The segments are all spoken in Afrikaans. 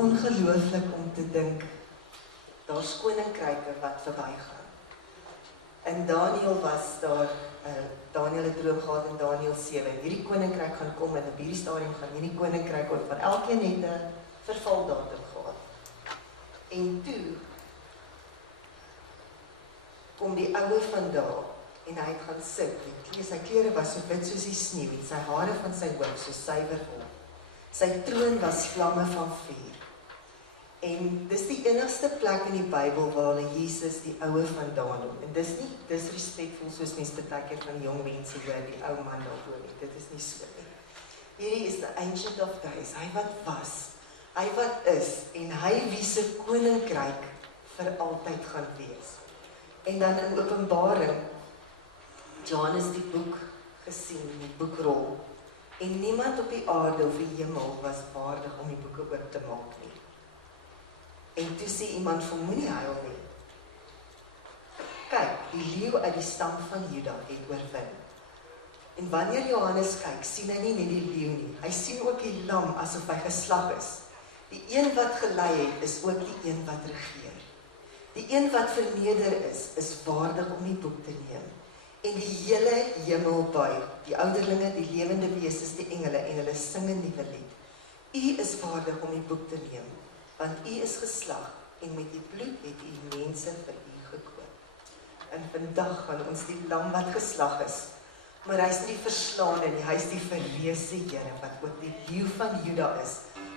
ongelooflik om te dink, daar's koninkryke wat verbygaan. In Daniël was daar, Daniël het droom gehad in Daniël 7, hierdie koninkryk gaan kom en op hierdie stadium gaan hierdie koninkryk word, van elkeen het 'n vervaldatum gehad. En toe kom die ouwe van daar, en hy het gaan sit, sy klere was so wit soos die sneeu, en sy hare van sy hoof so suiwer wol. Sy troon was vlamme van vuur. En dis die enigste plek in die Bybel waar hulle Jesus die ouwe van daar noem. En dis nie disrespectful soos mens baie keer van die jong mense hoor, die ou man daarvoor nie. Dit is nie so nie. Hierdie is the ancient of days, hy wat was, hy wat is, en hy wie se koninkryk vir altyd gaan wees. En dan in Openbaring, Johannes die boek gesien, die boekrol, en niemand op die aarde of die hemel was waardig om die boeke oop te maak nie. En toe sê iemand van moenie huil nie. Kyk, die leeu uit die stam van Juda het oorwin. En wanneer Johannes kyk, sien hy nie net die leeu nie, hy sien ook die lam asof hy geslag is. Die een wat gelei het, is ook die een wat regeer. Die een wat verneder is waardig om die boek te neem. En die hele hemel buig, die ouderlinge, die lewende wesens, die engele, en hulle sing 'n nuwe lied. U is waardig om die boek te neem, want u is geslag, en met die bloed het u mense vir u gekoop. En vandag gaan ons die lam wat geslag is, maar hy is nie verslaande nie, hy is die verreese Here, wat ook die leeu van Juda is,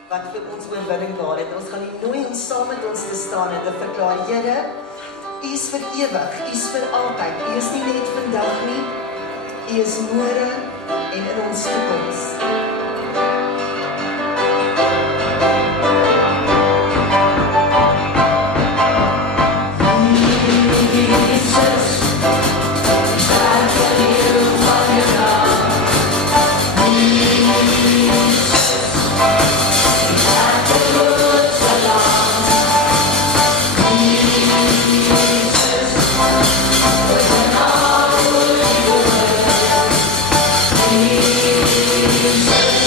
wat vir ons oorwinning behaal het. Ons gaan u nooi om saam met ons te staan en te verklaar, Here, u is vir ewig, u is vir altyd, u is nie net vandag nie, u is môre en in ons toekoms. Jesus.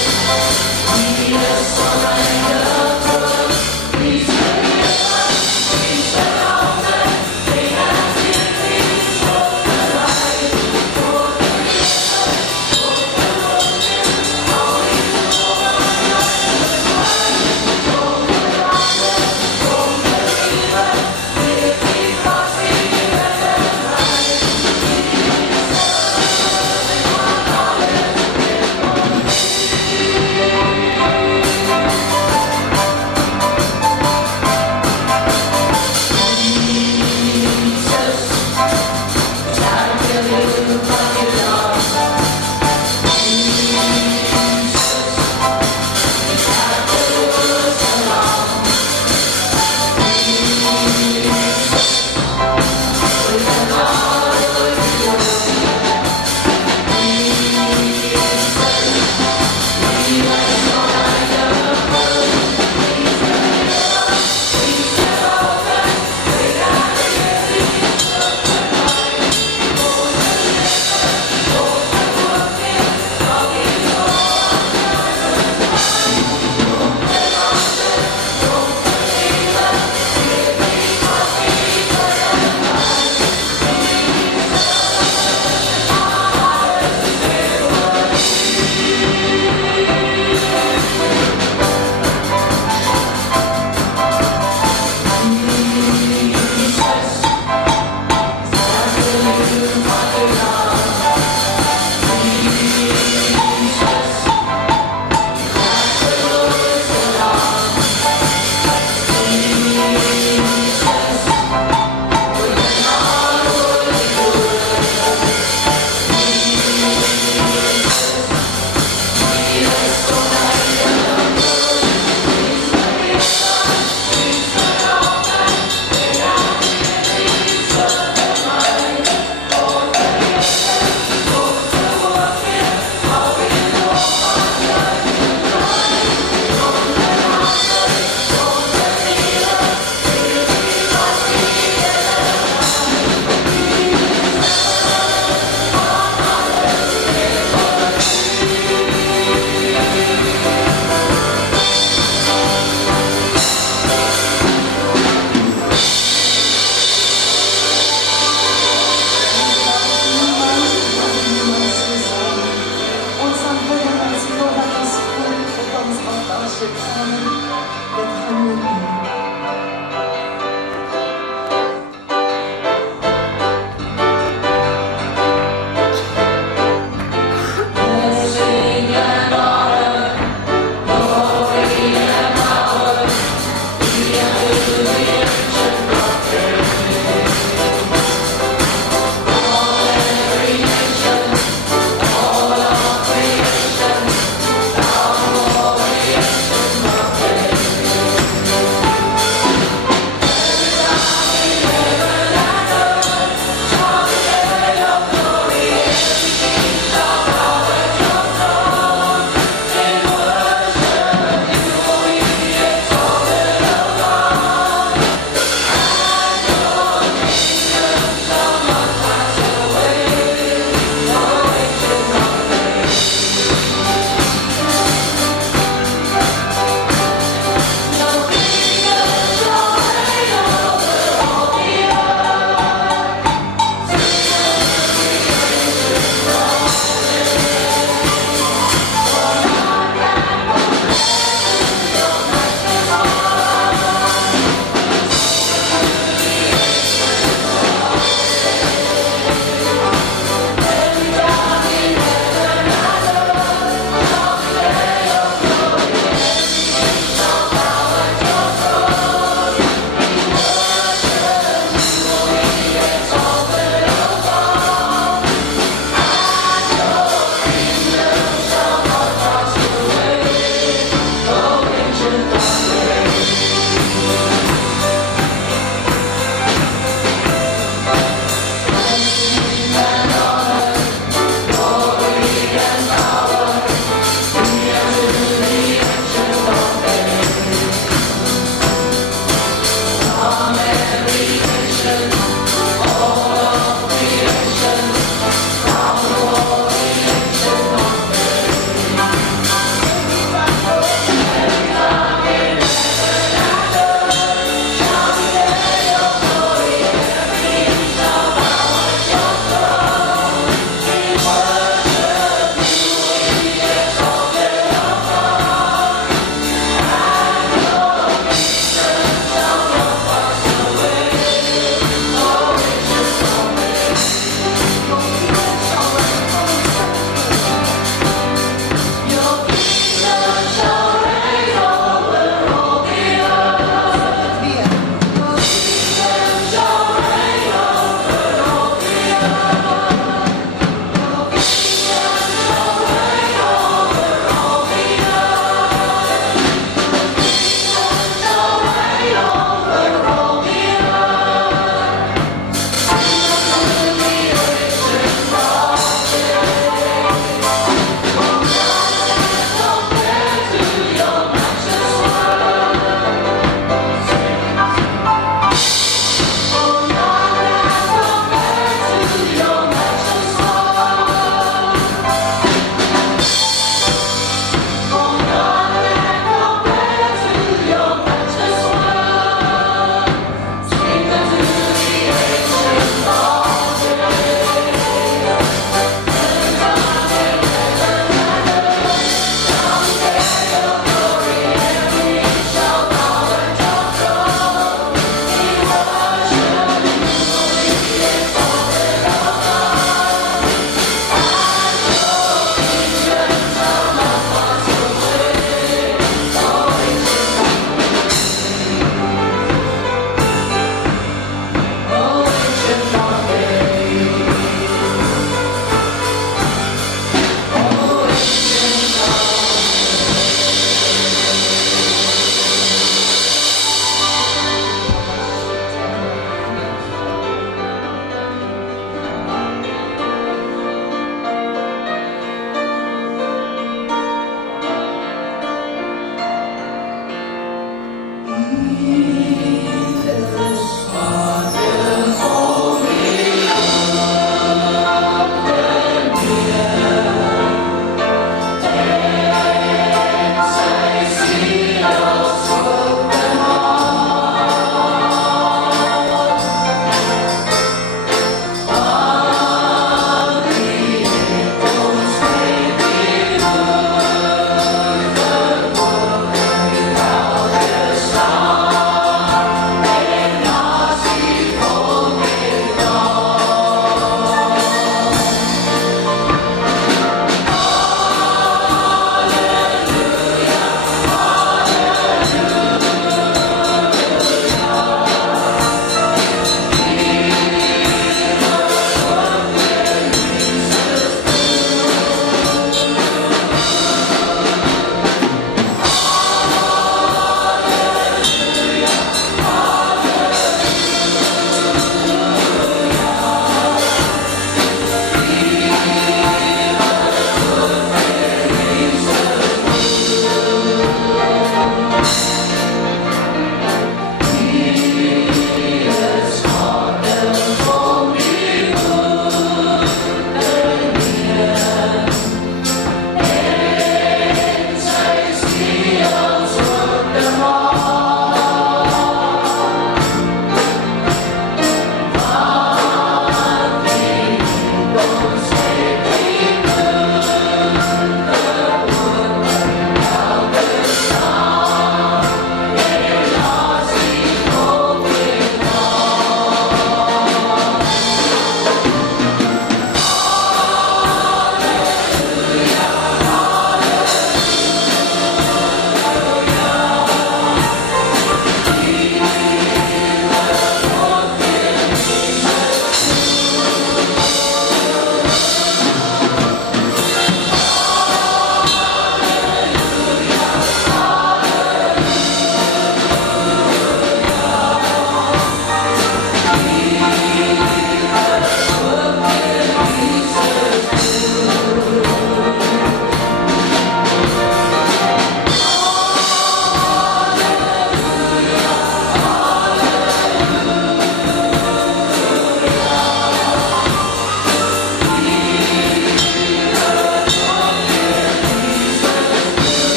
Dit gaan oor U.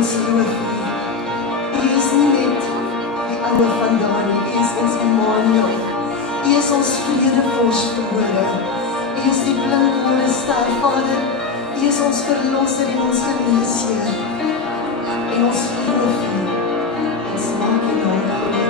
ons loof U. U is nie net die ouwe vandaan nie, U is ons Emmanuel. U is ons vredevorstbore. U is die blinkende ster, Vader. U is ons verlosser en ons geneesheer. En ons loof U. Ons maak U naam groot.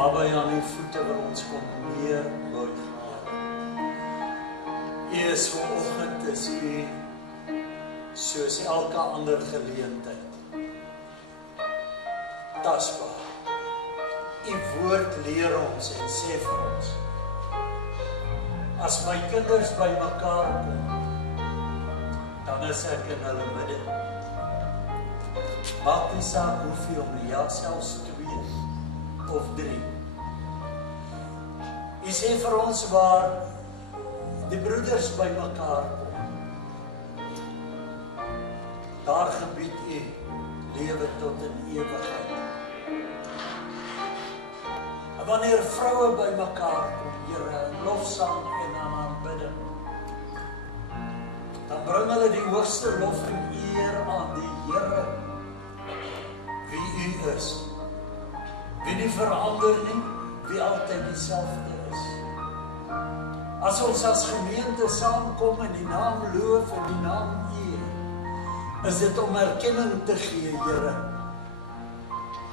naby aan die voete wil ons kom neerbuig, Here. U is vanoggend, is u soos elke ander geleentheid tasbaar. U woord leer ons en sê vir ons, as my kinders by mekaar kom, dan is ek in hulle midde. Maak nie saak hoeveel nie, ja selfs 2 of 3. U sê vir ons waar die broeders by mekaar kom, daar gebied u lewe tot in ewigheid. En wanneer vroue by mekaar kom, Here, in lofsang en aan aanbidding, dan bring hulle die hoogste lof en eer aan die Here, wie u is, wie nie verander nie, wie altyd dieselfde is. As ons as gemeente saamkom en die naam loof en die naam eer, is dit om erkenning te gee, Here,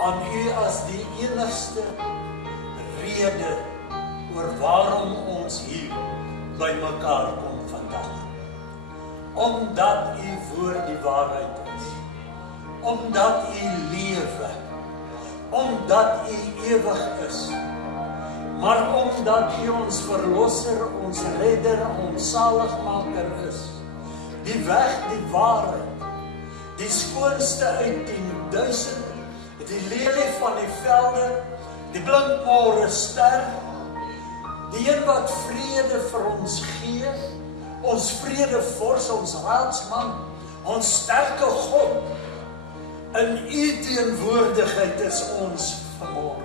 aan u as die enigste rede oor waarom ons hier by mekaar kom vandag. Omdat u woord die waarheid is, omdat u lewe, omdat u ewig is, maar omdat u ons verlosser, ons redder, ons saligmaker is, die weg, die waarheid, die skoonste uit 10.000, die lelie van die velde, die blinkmôre ster, die een wat vrede vir ons gee, ons vredevors, ons raadsman, ons sterke God. In u teenwoordigheid is ons vanmôre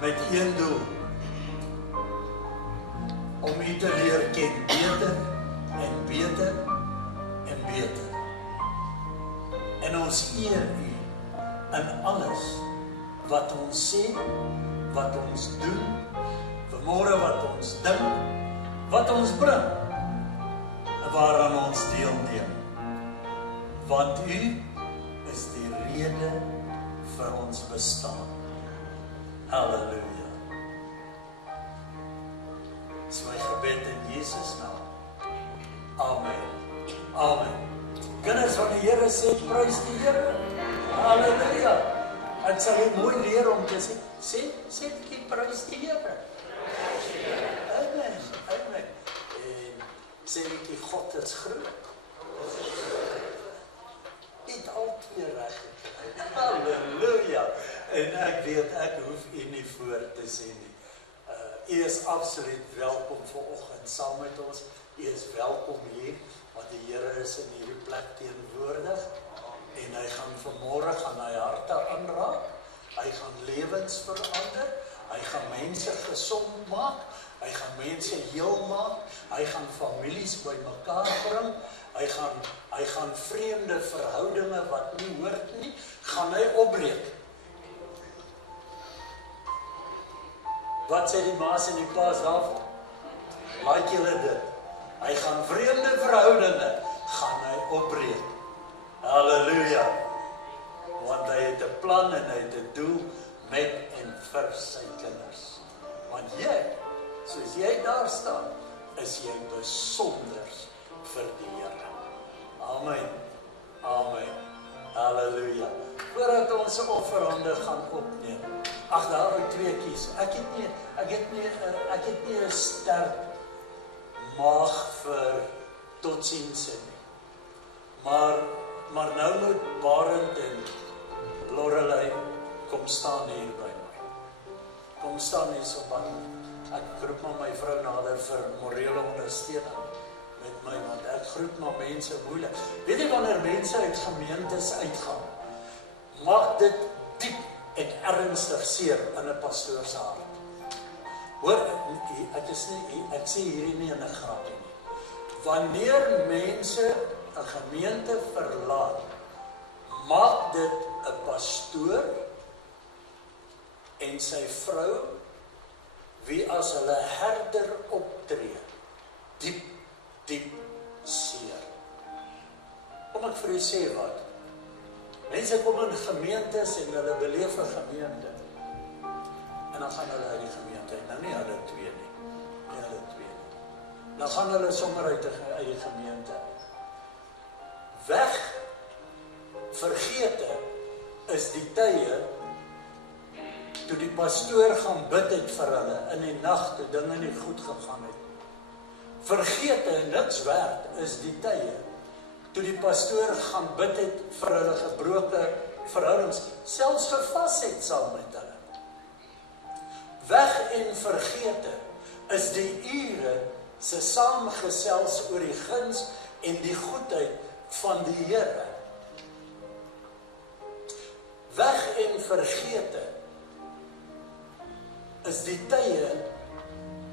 met een doel, om u te leer ken beter en beter en beter. En ons eer u in alles wat ons sê, wat ons doen, vanmôre wat ons dink, wat ons bring, en waaraan ons deelneem. Want u is die rede vir ons bestaan. Halleluja. Dit is my gebed in Jesus naam. Amen. Amen. Kinders van die Here sê, prys die Here. Halleluja. Ek sal dit mooi leer om te sê, sê die prys die Here. Amen. Amen. En sê die God is groot. Niet al 2 reg gekry. Halleluja. En ek weet, ek hoef u nie voor te sê nie. U is absoluut welkom vanoggend saam met ons. U is welkom hier, want die Here is in hierdie plek teenwoordig. En hy gaan vanmôre hy harte aanraak. Hy gaan lewens verander. Hy gaan mense gesond maak. Hy gaan mense heel maak. Hy gaan families by mekaar bring. Hy gaan vreemde verhoudinge wat nie hoort nie, gaan hy opbreek. Wat sê die ma's en die pa's daarvan? Like julle dit? Hy gaan vreemde verhoudinge, gaan hy opbreek. Halleluja. Want hy het 'n plan en hy het 'n doel met en vir sy kinders. Want jy, soos jy daar staan, is jy besonder vir die Here. Amen. Amen. Halleluja. Voordat ons offerande gaan opneem. Ag, daar is 2 kies. Ek het nie 'n sterk maag vir totsiense nie. Maar nou moet Barend en Lorelei kom staan hier by my. Kom staan hier so wat. Ek groep maar my vrou nader vir morele ondersteuning met my, want ek groep maar mense moeilik. Weet jy wanneer mense uit gemeentes uitgaan, maak dit diep en ernstig seer in 'n pastoor se hart. Hoor, ek sê hierdie nie in 'n grapie nie. Wanneer mense 'n gemeente verlaat, maak dit 'n pastoor en sy vrou, wie as hulle herder optree, diep seer. Kom ek vir u sê wat? Mense kom in gemeentes en hulle beleef 'n gemeente. en dan gaan hulle uit die gemeente uit. Nou nie hulle twee nie. Nie hulle twee nie. Dan gaan hulle sommer uit die gemeente. Weg, vergete, is die tye, toe die pastoor gaan bid het vir hulle, in die nag, toe dinge nie goed gegaan het. Vergete, niks werd, is die tye, toe die pastoor gaan bid het vir hulle gebroke verhoudings, selfs gevas het saam met hulle. Weg en vergete, is die ure, se saamgesels oor die guns en die goedheid van die Here. Weg en vergete, is die tye,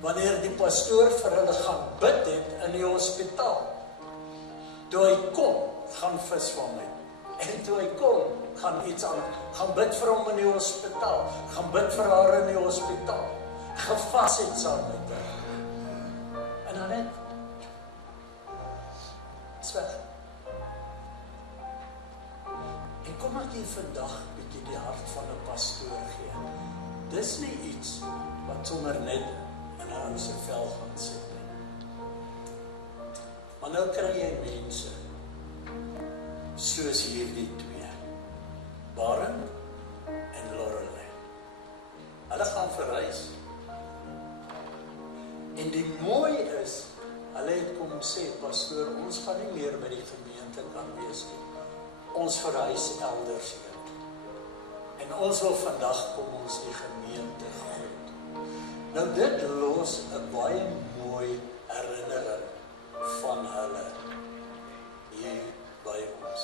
wanneer die pastoor vir hulle gaan bid het in die hospitaal. Toe hy kom, gaan viswam het. En toe hy kom, gaan iets aan, gaan bid vir hom in die hospitaal, gaan bid vir haar in die hospitaal, gevas het saam met haar. En dan net, is weg. En kom ek hier vandag bietjie die hart van 'n pastoor gee. Dis nie iets wat sommer net in 'n ou se vel gaan sit nie. Maar nou kry jy mense soos hierdie twee, Barend en Lorelei. Hulle gaan verhuis. En die mooi is, hulle het kom sê, pastoor, ons gaan nie meer by die gemeente kan wees nie. Ons verhuis elders heen. En ons wil vandag kom ons die gemeente groet. Nou dit los 'n baie mooi herinnering van hulle hier by ons.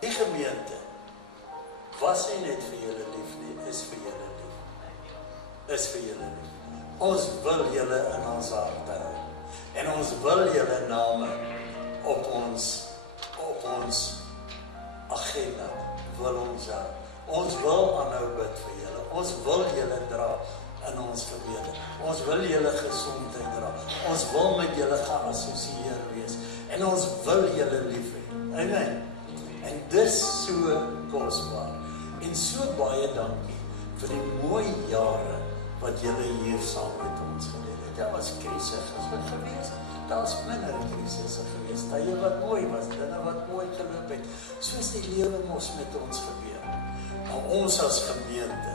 Die gemeente was nie net vir julle lief nie, is vir julle lief. Is vir julle lief. Ons wil julle in ons harte hou. En ons wil julle name op ons agenda wil ons hou. Ons wil aanhou bid vir julle. Ons wil julle dra in ons gebede. Ons wil julle gesondheid dra. Ons wil met julle geassosieer wees. En ons wil julle lief hê. Amen. En dis so kosbaar. En so baie dankie vir die mooi jare wat julle hier saam met ons gedeel het. Daar was krisisse gewees. Daar's minder krisisse gewees. Tye wat mooi was, dinge wat mooi geloop het. Soos die lewe mos met ons gebeur. Maar ons as gemeente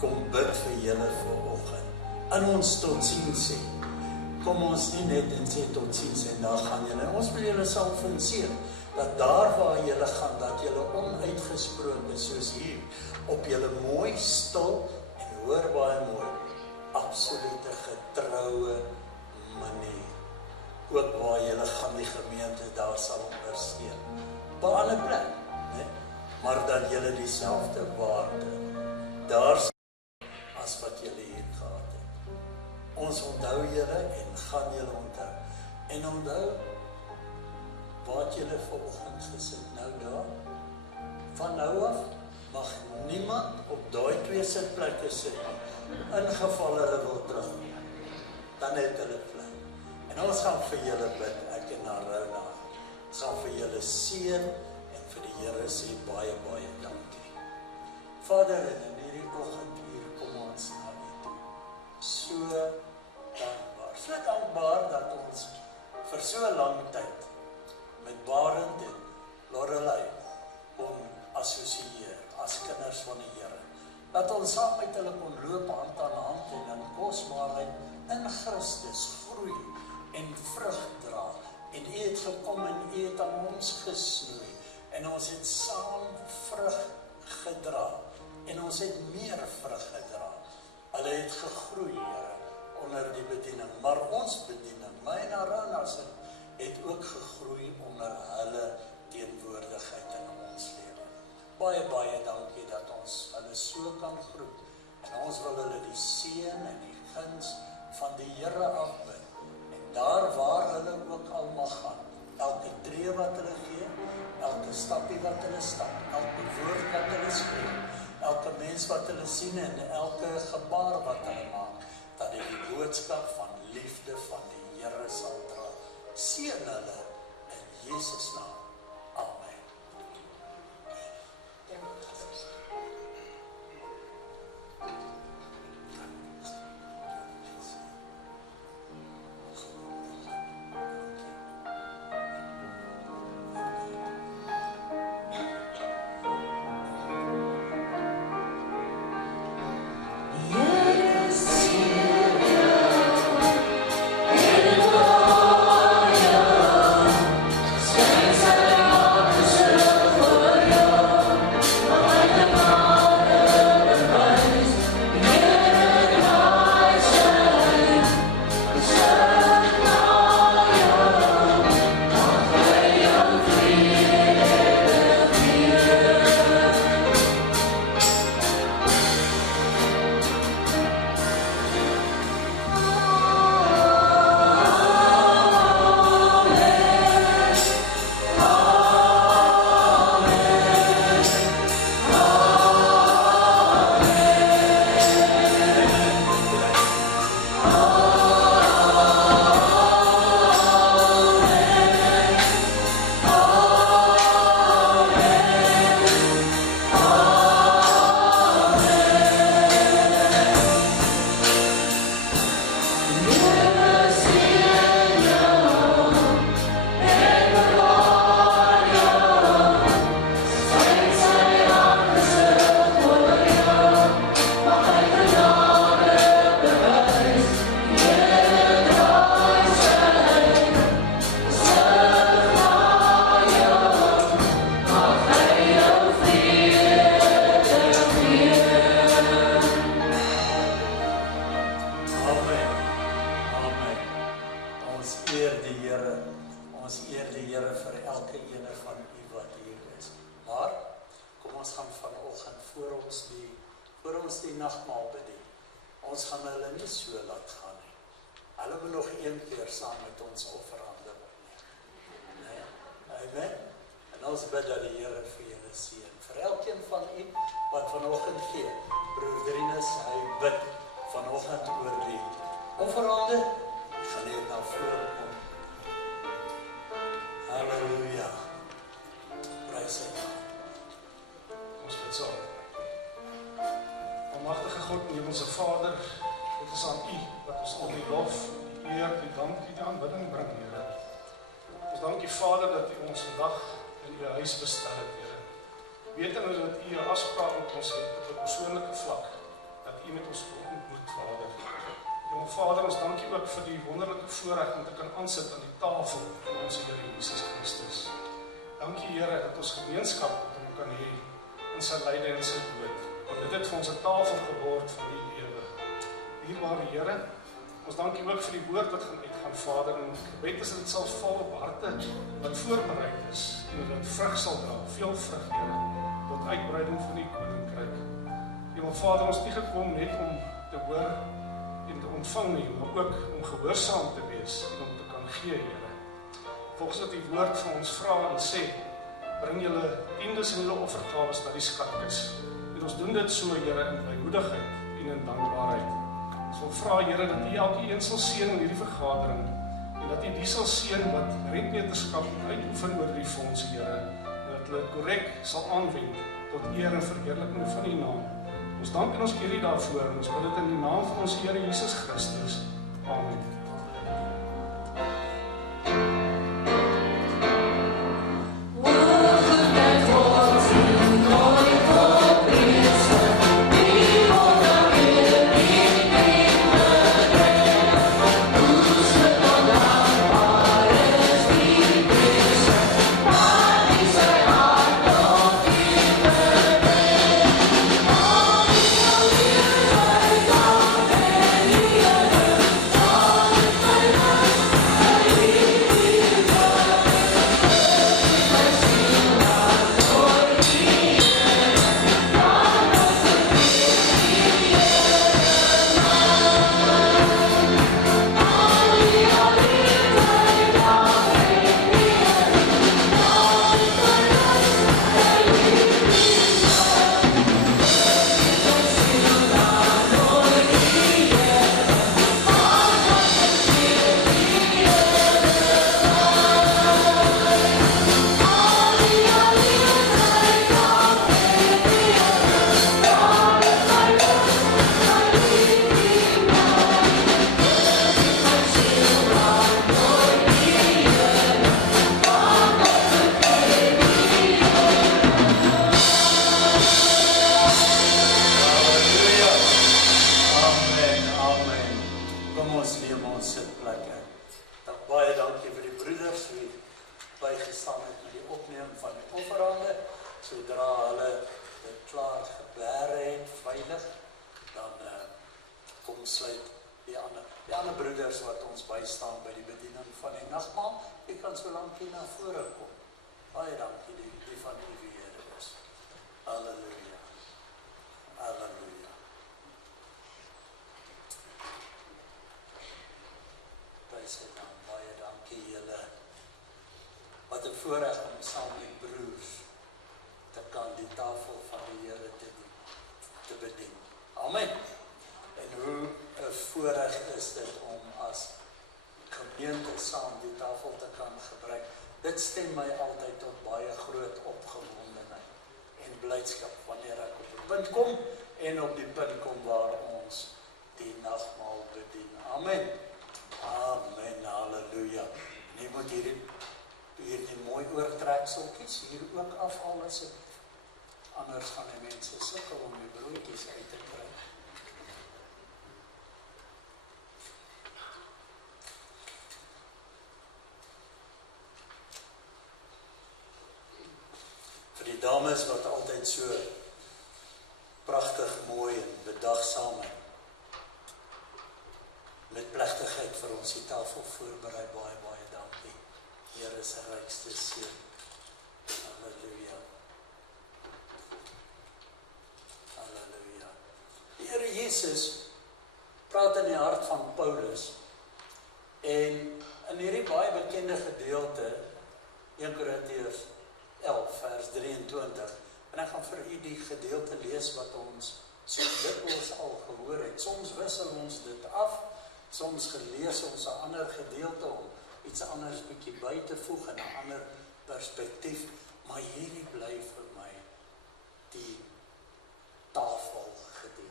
kom bid vir julle vanoggend. In ons totsiens sê. Kom ons nie net en sê totsiens en daar gaan julle. Ons wil julle salf en seën dat daar waar julle gaan, dat julle onuitgesproke soos hier op julle mooi stil en hoor baie mooi, absolute getroue manier. Ook waar julle gaan die gemeente daar sal ondersteun. Op 'n ander plek, né? Maar dat julle dieselfde waarde daar as wat julle hier gehad het. Ons onthou julle en gaan julle onthou. En onthou wat julle vanoggend gesit nou daar. Van nou af mag niemand op daai twee sitplekke sit nie. In geval hulle wil terug. Dan het hulle plek. En ons gaan vir julle bid, ek en Arona. Ons gaan vir julle seën en vir die Here sê baie, baie dankie. Vader, in hierdie oggend hier kom ons na U toe. So dankbaar dat ons vir so 'n lang tyd met Barend en Lorelei kon assosieer as kinders van die Here. Dat ons saam met hulle kon loop hand aan hand en in kosbaarheid in Christus groei en vrug dra. En U het gekom en U het aan ons gesnoei. En ons het saam vrug gedra. En ons het meer vrug gedra. Hulle het gegroei, Here, onder die bediening. Maar ons bediening, my en Arona se, het ook gegroei onder hulle teenwoordigheid in ons lewe. Baie, baie dankie dat ons hulle so kan groet. En ons wil hulle die seën en die guns van die Here afbid. En daar waar hulle ook al mag gaan, elke tree wat hulle gee, elke stapie wat hulle stap, elke woord wat hulle spreek, elke mens wat hulle sien en elke gebaar wat hulle maak, dat die boodskap van liefde van die Here sal dra. Seën hulle in Jesus naam. Amen. die nagmaal bedien. Ons gaan hulle nie so laat gaan nie. Hulle moet nog een keer saam met ons offerhande opneem. Nee, amen. En ons bid dat die Here vir julle seën. Vir elkeen van u wat vanoggend gee, broer Drinus, hy bid vanoggend oor die offerhande. Gaan hier na vore kom. Halleluja. Prys sy naam. Ons bid saam. Almagtige God en Hemelse Vader, dit is aan U wat ons al die lof, die eer, die dank, die aanbidding bring, Here. Ons dank U, Vader, dat U ons vandag in U huis bestel het, Here. Wetende dat U 'n afspraak met ons het op 'n persoonlike vlak, dat U met ons ontmoet, Vader. En Vader, ons dank U ook vir die wonderlike voorreg om te kan aansit aan die tafel van ons Here Jesus Christus. Dankie, Here, dat ons gemeenskap met Hom kan hê in sy lyde en sy dood. Want dit het vir ons 'n tafel geword van die lewe. Dierbare Here, ons dank U ook vir die woord wat gaan uitgaan, Vader, en gebed is dat dit sal val op harte wat voorbereid is en dat vrug sal dra, veel vrug, Here, tot uitbreiding van die koninkryk. Ja, Vader, ons het nie gekom net om te hoor en te ontvang nie, maar ook om gehoorsaam te wees en om te kan gee, Here. Volgens wat die woord van ons vra en sê, bring julle tiendes en julle offergawes na die skatkis. En ons doen dit so, Here, in vrymoedigheid en in dankbaarheid. Ons wil vra, Here, dat U elkeen sal seën in hierdie vergadering en dat U die sal seën wat rentmeterskap uitoefen oor die fondse, Here, en dat hulle korrek sal aanwend tot eer en verheerliking van U naam. Ons dank en ons eer U daarvoor en ons bid dit in die naam van ons Here Jesus Christus. Amen. Wat 'n voorreg om saam met broers te kan die tafel van die Here te bedien. Amen. En hoe 'n voorreg is dit om as gemeente saam die tafel te kan gebruik. Dit stem my altyd tot baie groot opgewondenheid en blydskap wanneer ek op die punt kom en op die punt kom waar ons die nagmaal bedien. Amen. Amen. Halleluja. Nie moet hierdie mooi oortrekseltjies hier ook afhaal asseblief. Anders gaan die mense sukkel om die broodjies uit te kry. Vir die dames wat altyd so pragtig, mooi en bedagsaam met plegtigheid vir ons die tafel voorberei, baie, baie dankie. Here is 'n rykste seën. Halleluja. Halleluja. Die Jesus praat in die hart van Paulus, en in hierdie baie bekende gedeelte, 1 Korintiërs 11 vers 23, en ek gaan vir u die gedeelte lees wat ons so dikwels al gehoor het. Soms wissel ons dit af, soms gelees ons 'n ander gedeelte om iets anders bietjie by te voeg in 'n ander perspektief, maar hierdie bly vir my die tafelgedeelte.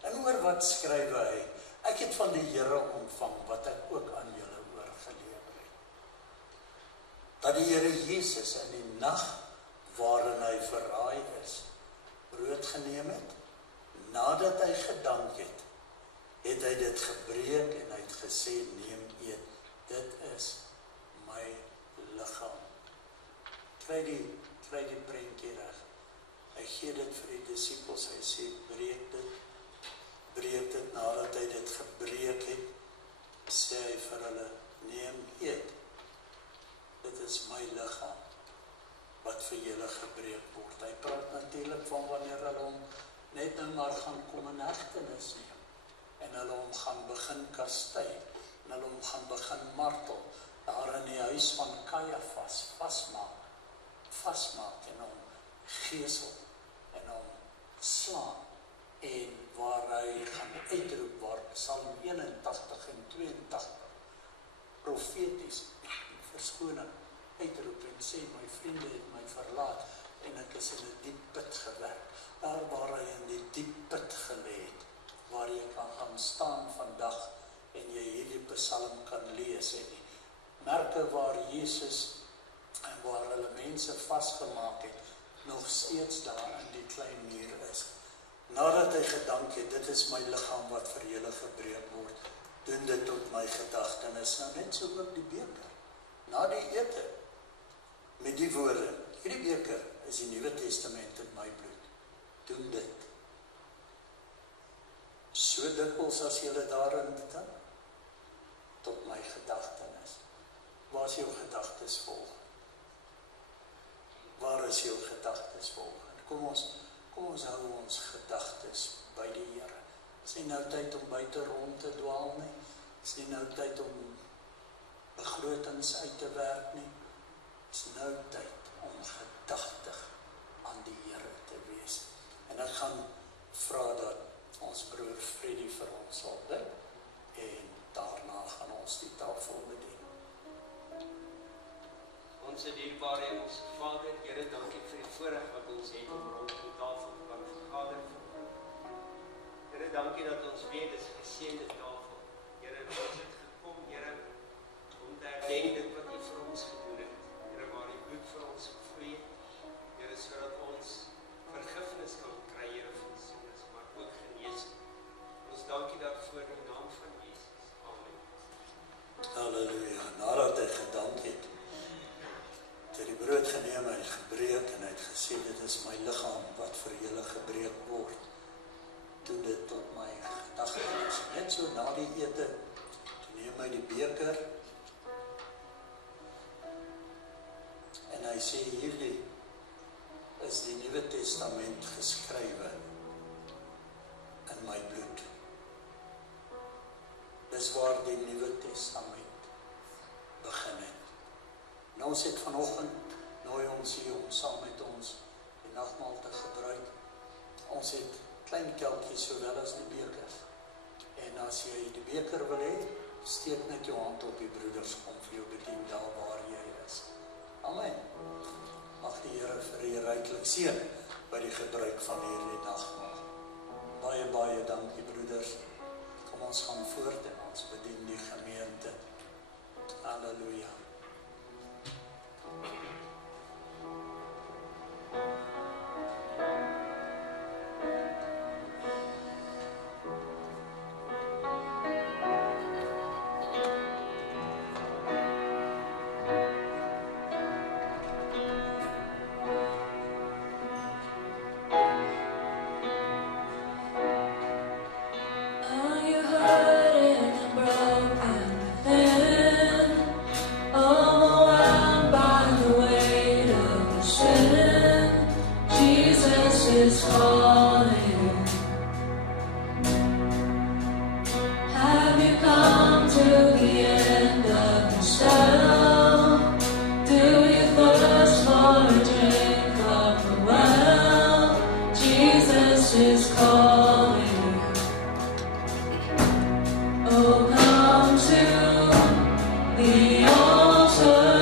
En oor wat skryf hy? Ek het van die Here ontvang wat ek ook aan julle oorgelewer het. Dat die Here Jesus in die nag waarin hy verraai is, brood geneem het, nadat hy gedank het, het hy dit gebreek en hy het gesê, neem eet, dit is my liggaam. Kry die prentjie reg. Hy gee dit vir die disippels, hy sê, breek dit, nadat hy dit gebreek het, sê hy vir hulle, neem eet, dit is my liggaam, wat vir julle gebreek word. Hy praat natuurlik van wanneer hulle hom net nou maar gaan kom in hegtenis neem, en hulle hom gaan begin kastei, en hulle hom gaan begin martel, daar in die huis van Kajafas, vasmaak en hom gesel, en hom slaan, en waar hy gaan uitroep, waar Psalm 81 en 82 profeties verskoning uitroep en sê, my vriende het my verlaat, en ek is in 'n diep put gewerk, daar waar hy in die diep put gelê het, waar jy kan gaan staan vandag, en jy hierdie psalm kan lees, en die merke waar Jesus, en waar hulle mense vasgemaak het, nog steeds daar in die klein muur is. Nadat hy gedank het, dit is my liggaam wat vir julle gebreek word, doen dit tot my gedagtenis. Nou net so ook die beker, na die ete, met die woorde, hierdie beker is die Nuwe Testament in my bloed, doen dit. So dikwels as julle daarin dink, tot my gedagtenis. Waar is jou gedagtes volg? Waar is jou gedagtes volg? Kom ons hou ons gedagtes by die Here. Is nie nou tyd om buite rond te dwaal nie. Is nie nou tyd om begrotings uit te werk nie. Is nou tyd om gedagtig aan die Here te wees. En ek gaan vra dat ons broer Freddy vir ons sal bid, en daarna gaan ons die tafel bedien. Ons dierbare Hemelse Vader, Here, dankie vir die voorreg wat ons het om rond die tafel te kan vergader. Here, dankie dat ons weet, dis 'n geseënde tafel. Here, ons het gekom, Here, om te herdenk dit wat U vir ons gedoen het. Here, waar U bloed vir ons gevloei het. Here, sodat ons vergifnis kan kry, Here, van sondes, maar ook genesing. Ons dankie daarvoor in die naam van Jesus. Amen. Halleluja. Nadat hy gedank het, het die brood geneem, hy het gebreek en hy het gesê, dit is my liggaam wat vir julle gebreek word. Doen dit tot my gedagtenis. Net so na die ete, neem hy die beker en hy sê, hierdie is die Nuwe Testament geskrywe in my bloed. Dis waar die Nuwe Testament begin het. Nou ons het vanoggend, nooi ons hier om saam met ons die nagmaal te gebruik. Ons het klein kelkies sowel as die bekers. En as jy die beker wil hê, steek net jou hand op, die broeders kom vir jou bedien daar waar jy is. Amen. Mag die Here vir u ryklik seën by die gebruik van hierdie nagmaal. Baie, baie dankie broeders. Kom ons gaan voort en ons bedien die gemeente. Halleluja. Are you hurting and broken? Then, overwhelmed by the way. to the end of yourself? Do you thirst for a drink of the well? Jesus is calling. Oh, come to the altar.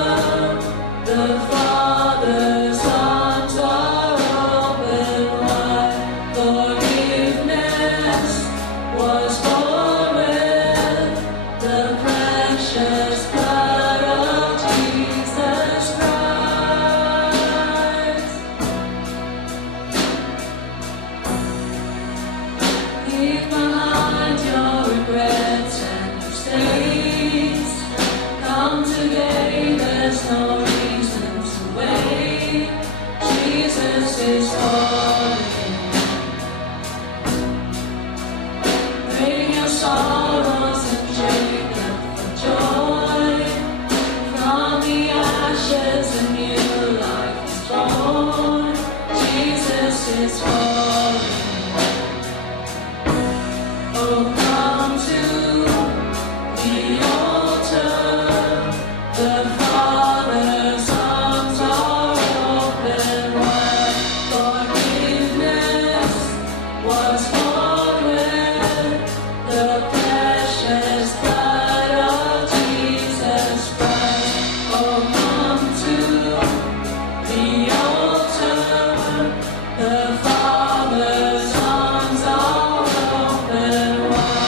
The Father's arms are open wide. Forgiveness was born with the precious blood of Jesus Christ. Leave behind your regrets and mistakes. Come today, there's no reason to wait. Jesus is calling. Bring your sorrows and drink them for joy. From the ashes a new life is born. Jesus is calling. Oh, come to the altar. The Father's arms are open wide. Forgiveness was born with the precious blood of Jesus Christ. Oh, come to the altar. The Father's arms are open wide.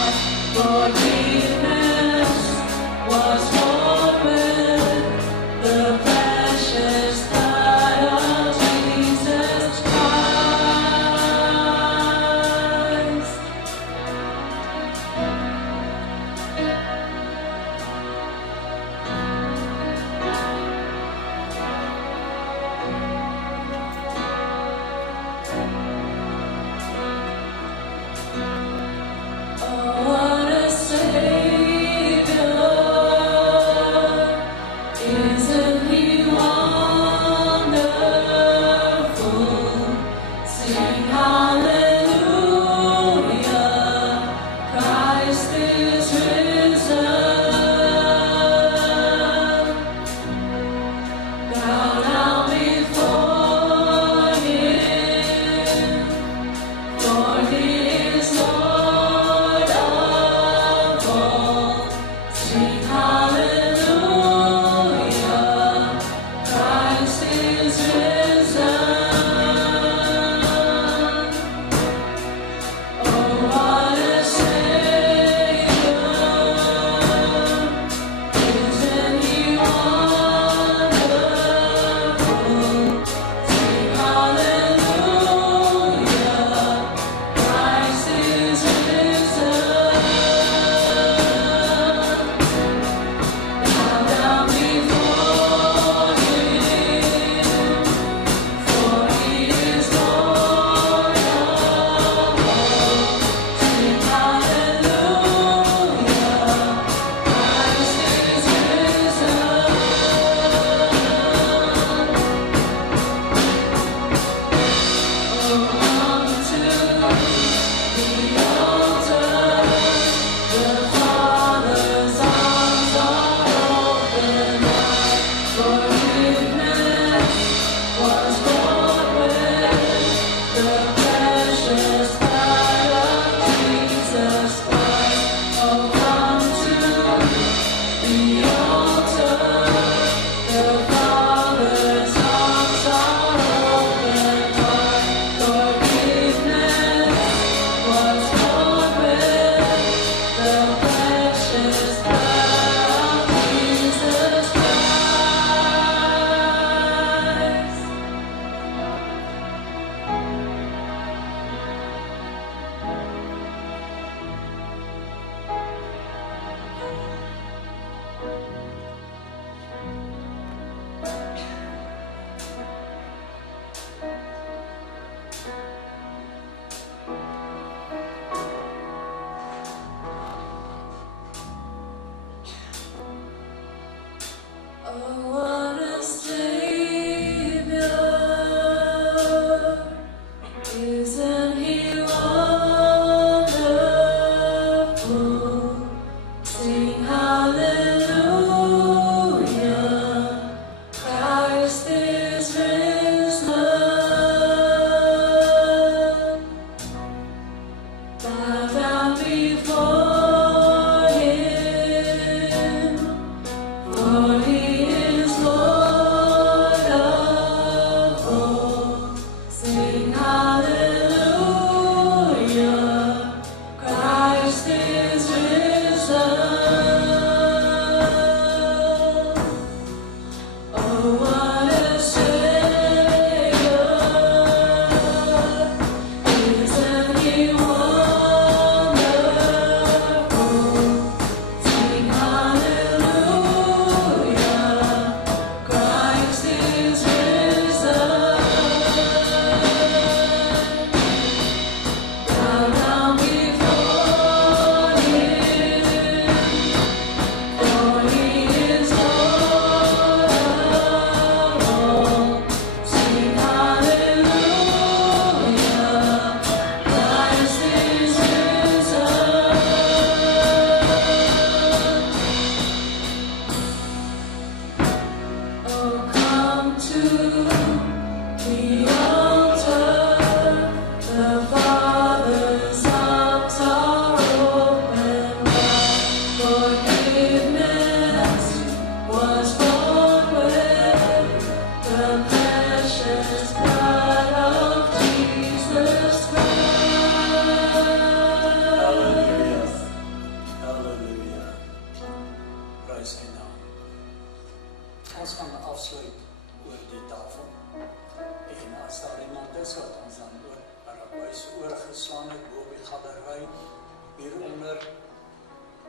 hieronder,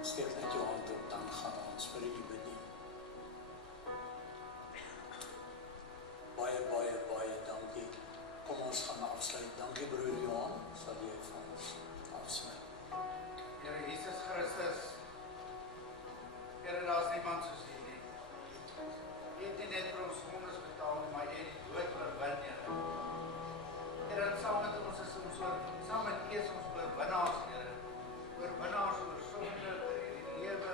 steek net jou hand op, dan gaan ons vir u bedien. Baie dankie. Kom ons gaan afsluit. Dankie broer Johan, sal jy vir ons afsluit. Here Jesus Christus, Here, daar is niemand soos U nie. U het nie net vir ons sondes betaal, maar U het die dood oorwin, Here. Here, en saam met ons is ons saam met U is ons oorwinnaars, Here. Oorwinnaars oor sonde, oor hierdie lewe.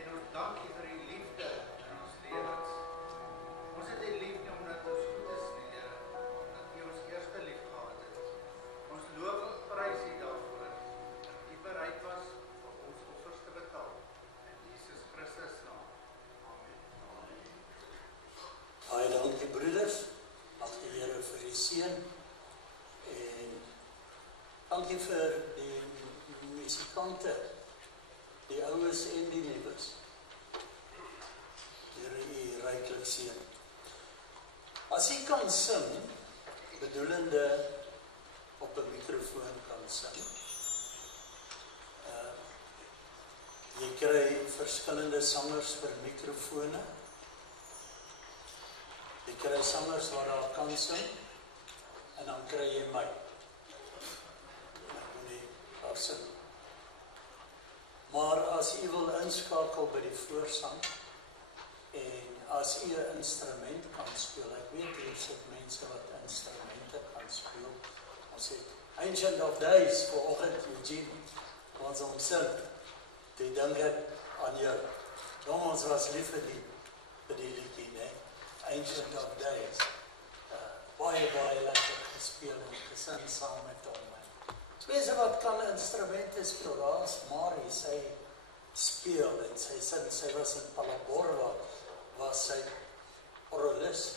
En ons dank U vir U liefde in ons lewens. Ons het U lief nie omdat ons goed is nie, Here, omdat U ons eerste lief gehad het. Ons loof en prys U daarvoor, dat U bereid was om ons offers te betaal. In Jesus Christus naam. Amen. Baie dankie broeders, mag die Here vir u seën en dankie vir die musikante, die oues en die nuus. Here u ryklik seën. As jy kan sing, bedoelende op 'n mikrofoon kan sing, jy kry verskillende sangers vir mikrofone. Jy kry sangers wat daar kan sing, en dan kry jy my. Ek moet nie daar sing. Maar as jy wil inskakel by die voorsang, en as jy 'n instrument kan speel, ek weet hier sit mense wat instrumente kan speel. Ons het Ancient of Days vanoggend, Eugene, ons omsing, die dink ek aan jou. Ons was lief vir die liedjie, ne? Ancient of Days. Baie lekker gespeel en gesing saam met hom. Mense wat kan instrumente speel, daar is Marie, sy speel en sy sing, sy was in Palaborwa, was sy orgelis,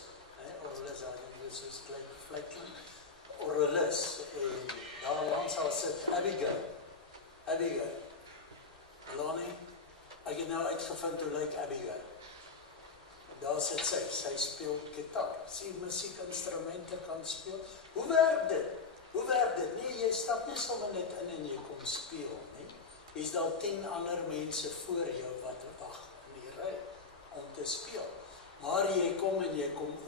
orgelis, soos Fleckling, orgelis, en daar langs haar sit Abigail, Melanie, ek het nou uitgevind hoe lyk Abigail. Daar sit sy speel gitaar, sy musiekinstrumente kan speel. Hoe werk dit? Nee, jy stap nie sommer net in en jy kom speel, nie. Is daar 10 ander mense voor jou wat wag in die ry om te speel. Maar jy kom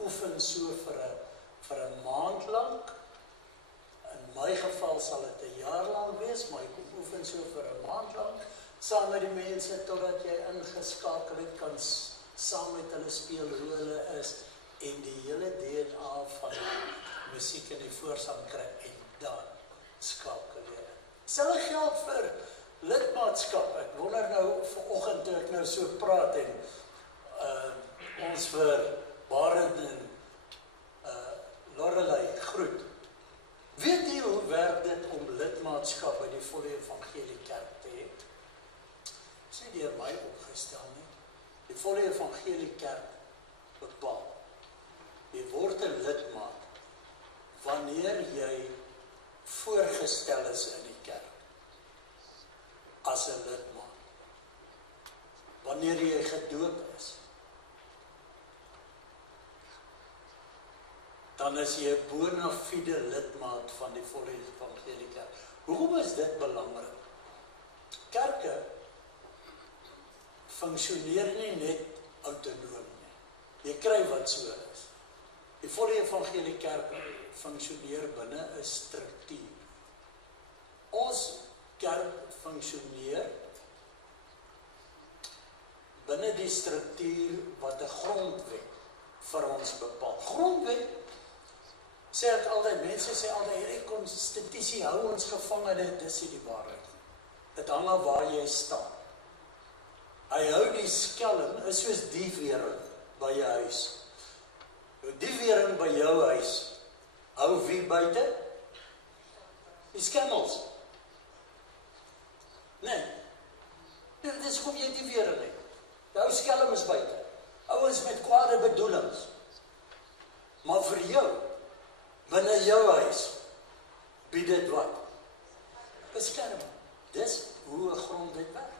oefen so vir 'n maand lank. In my geval sal dit 'n jaar lank wees, maar jy kom oefen so vir 'n maand lank, saam met die mense, totdat jy ingeskakel het, kan saam met hulle speel hoe hulle is, en die hele DNA van die musiek in die voorsang kry, en dan skakel jy in. Selfs geld vir lidmaatskap. Ek wonder nou vanoggend toe ek nou so praat en ons vir Barend en Lorelei groet. Weet jy hoe werk dit om lidmaatskap by die Volle Evangelie Kerk te hê? Dis nie deur my opgestel nie. Die Volle Evangelie Kerk bepaal. Jy word 'n lidmaat wanneer jy voorgestel is in die kerk as 'n lidmaat. Wanneer jy gedoop is, dan is jy 'n bona fide lidmaat van die Volle Evangelie Kerk. Hoekom is dit belangrik? Kerke funksioneer nie net autonoom nie. Jy kry wat so is. Die Volle Evangelie Kerk funksioneer binne 'n struktuur. Ons kerk funksioneer binne die struktuur wat 'n grondwet vir ons bepaal. Grondwet, sê ek altyd, mense sê altyd, hierdie konstitusie hou ons gevangene, dis nie die waarheid. Dit hang af waar jy staan. Hy hou die skelm, is soos diefwering by jou huis. Diefwering by jou huis, hou wie buite? Die skelms. Nee, dit is hoe jy diefwering het. Jou skelm is buite. Ouens met kwade bedoelings. Maar vir jou, binne jou huis, bied dit wat? Beskerming. Dis hoe 'n grondwet werk.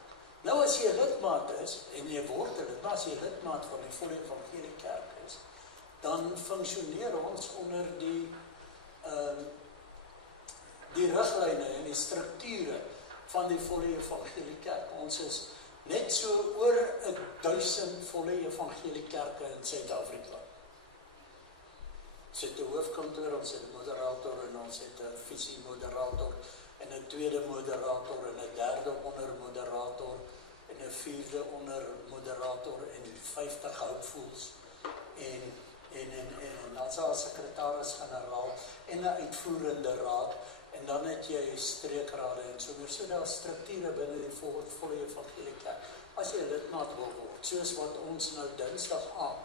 Nou as jy 'n lidmaat is, en jy word 'n lidmaat, as jy 'n lidmaat van die Volle Evangelie Kerk is, dan funksioneer ons onder die riglyne en die strukture van die volle evangelie kerk. Ons is net so oor 1000 volle evangelie kerke in Suid-Afrika. Ons het 'n hoofkantoor, ons het 'n moderator en ons het 'n visiemoderator en 'n tweede moderator en 'n derde ondermoderator en 'n vierde ondermoderator en 50 houtvoels en dan sal sekretaris-generaal en 'n uitvoerende raad en dan het jy streekrade en so meer. So daar strukture binne die volle evangelie kerk. As jy lidmaat wil word, soos wat ons nou Dinsdag aan,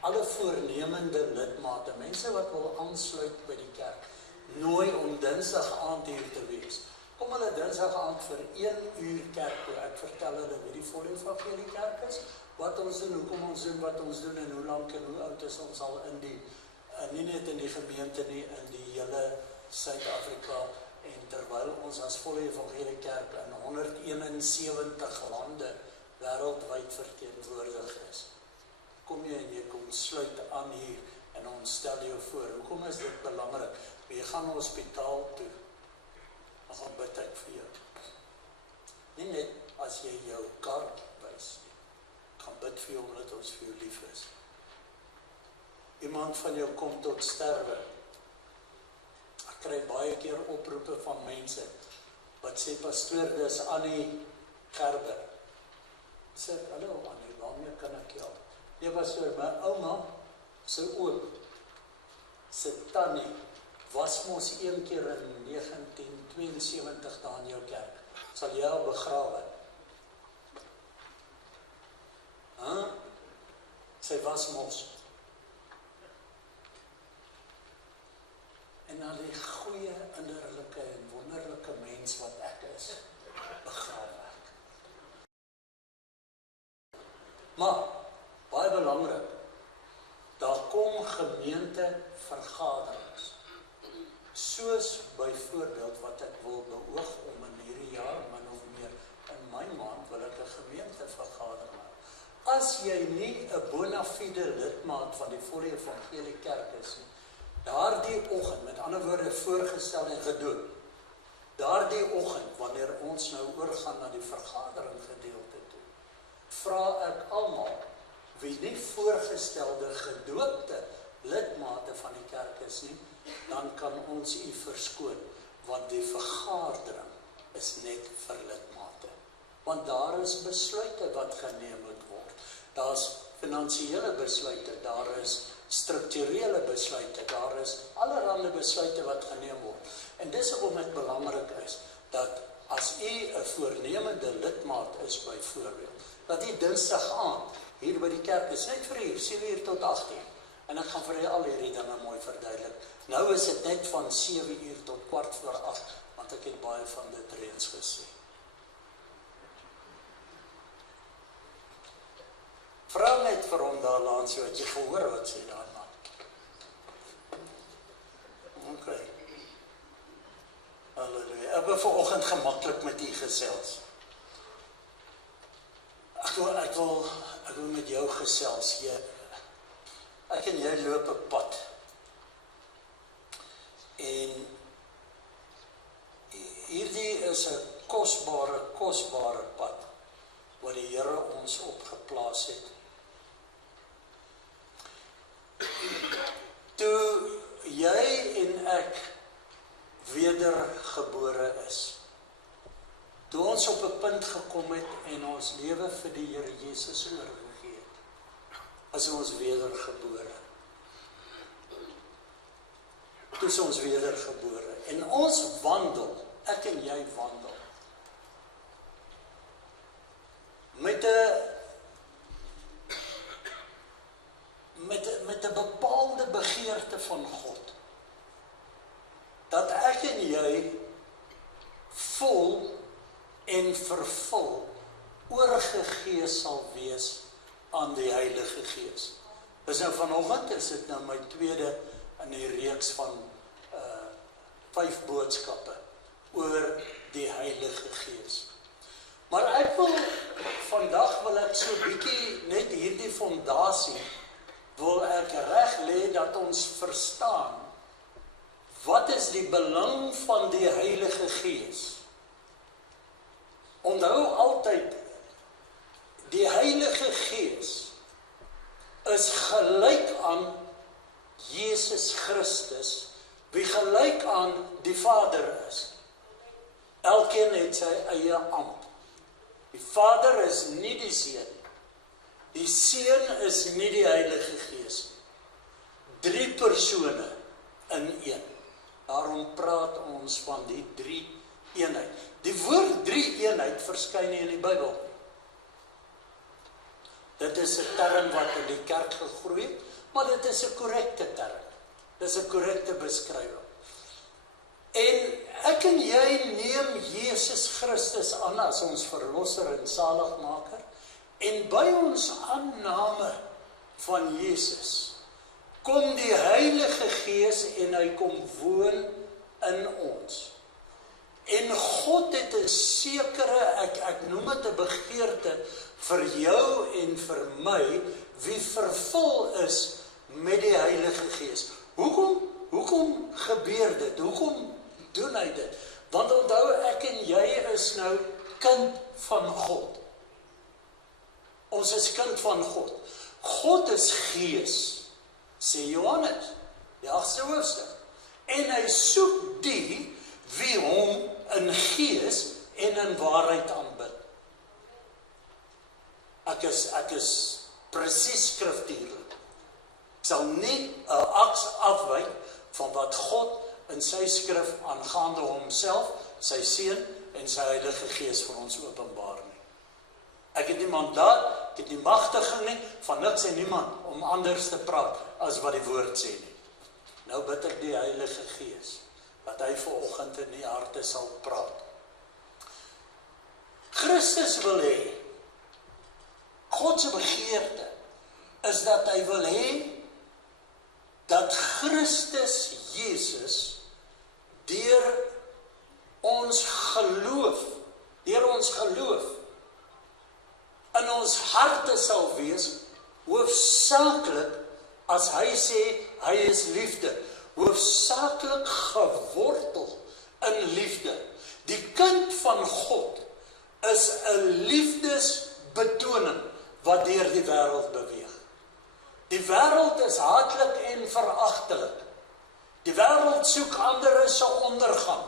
alle voornemende lidmate, mense wat wil aansluit by die kerk, nooi om Dinsdag aand hier te wees. Kom hulle Dinsdag aand vir 1 uur kerk toe. Ek vertel hulle wie die volle evangelie kerk is, wat ons doen, hoekom ons doen wat ons doen en hoe lank en hoe oud is ons al in die, nie net in die gemeente nie, in die hele Suid-Afrika, en terwyl ons as volle evangelie kerk in 171 lande wêreldwyd verteenwoordig is. Kom jy en jy kom sluit aan hier en ons stel jou voor. Hoekom is dit belangrik? Jy gaan hospitaal toe, dan gaan bid ek vir jou. Nie net as jy jou kar wys, gaan bid vir jou omdat ons vir jou lief is. Iemand van jou kom tot sterwe. Ek kry baie keer oproepe van mense wat sê, pastoor, dis Annie Gerber. Sê ek, hallo Annie, waarmee kan ek help? Nee, pastoor, my ouma, sy oom, sy tannie, was mos een keer in 1972 daar in jou kerk. Sal jy al begrawe? Sy was mos. En al die goeie, innerlike en wonderlike mens wat ek is, begrawe ek. Maar, baie belangrik, daar kom gemeentevergaderings. Soos byvoorbeeld wat ek wil beoog om in hierdie jaar, min of meer in my maand, wil ek 'n gemeentevergadering hou. As jy nie 'n bona fide lidmaat van die volle evangelie kerk is nie, daardie oggend, met ander woorde voorgestel en gedoen, daardie oggend, wanneer ons nou oorgaan na die vergadering gedeelte toe, vra ek almal, wie nie voorgestelde gedoopte lidmate van die kerk is nie, dan kan ons u verskoon, want die vergadering is net vir lidmate. Want daar is besluite wat geneem moet word. Daar is finansiële besluite, daar is strukturele besluite, daar is allerhande besluite wat geneem word. En dis hoekom dit belangrik is, dat as u 'n voornemende lidmaat is byvoorbeeld, dat u Dinsdag aand hier by die kerk is, net vir 1 uur, 7 uur tot 8 uur. En ek gaan vir julle al hierdie dinge mooi verduidelik. Nou is dit net van 7 uur tot 7:15, want ek het baie van dit reeds gesê. Vra net vir hom daar langs, so het jy gehoor wat sê daarna. Ok. Halleluja. Ek wil vanoggend gemaklik met u gesels. Ek wil met jou gesels. Ek en jy loop 'n pad. En hierdie is 'n kosbare pad wat die Here ons opgeplaas het. Toe jy en ek wedergebore is, toe ons op 'n punt gekom het en ons lewe vir die Here Jesus oorgegee het, as ons wedergebore. Toe is ons wedergebore. En ons wandel, ek en jy wandel, met 'n bepaalde begeerte van God, dat ek en jy vol en vervul oorgegee sal wees aan die Heilige Gees. Dus nou vanoggend is dit nou my tweede in die reeks van 5 boodskappe oor die Heilige Gees. Maar vandag wil ek so bietjie net hierdie fondasie wil ek reg lê dat ons verstaan wat is die belang van die Heilige Gees Christus, wie gelyk aan die Vader is. Elkeen het sy eie ampt. Die Vader is nie die Seun. Die Seun is nie die Heilige Gees. 3 persone in een. Daarom praat ons van die 3 eenheid. Die woord 3 eenheid verskyn nie in die Bybel. Dit is 'n term wat in die kerk gegroei het, maar dit is 'n korrekte term. Dit is 'n korrekte beskrywing. En ek en jy neem Jesus Christus aan as ons verlosser en saligmaker, en by ons aanname van Jesus kom die Heilige Gees en hy kom woon in ons. En God het 'n sekere, ek noem dit 'n begeerte vir jou en vir my, wie vervul is met die Heilige Gees. Hoekom gebeur dit? Hoekom doen hy dit? Want onthou, ek en jy is nou kind van God. Ons is kind van God. God is Gees, sê Johannes, die 8ste hoofstuk. En hy soek die wie hom in gees en in waarheid aanbid. Ek is presies skriftuurlik. Ek sal nie 'n aks afwyk van wat God in sy skrif aangaande homself, sy Seun en sy Heilige Gees vir ons openbaar nie. Ek het nie mandaat, ek het nie magtiging nie, van niks en niemand om anders te praat as wat die woord sê nie. Nou bid ek die Heilige Gees, dat hy vanoggend in die harte sal praat. Christus wil hê, God se begeerte, is dat hy wil hê, dat Christus Jesus, deur ons geloof, in ons harte sal wees, hoofsaaklik, as hy sê, hy is liefde, hoofsaaklik gewortel in liefde. Die kind van God is 'n liefdesbetoning wat deur die wêreld beweeg. Die wêreld is haatlik en veragtelik. Die wêreld soek ander se ondergang.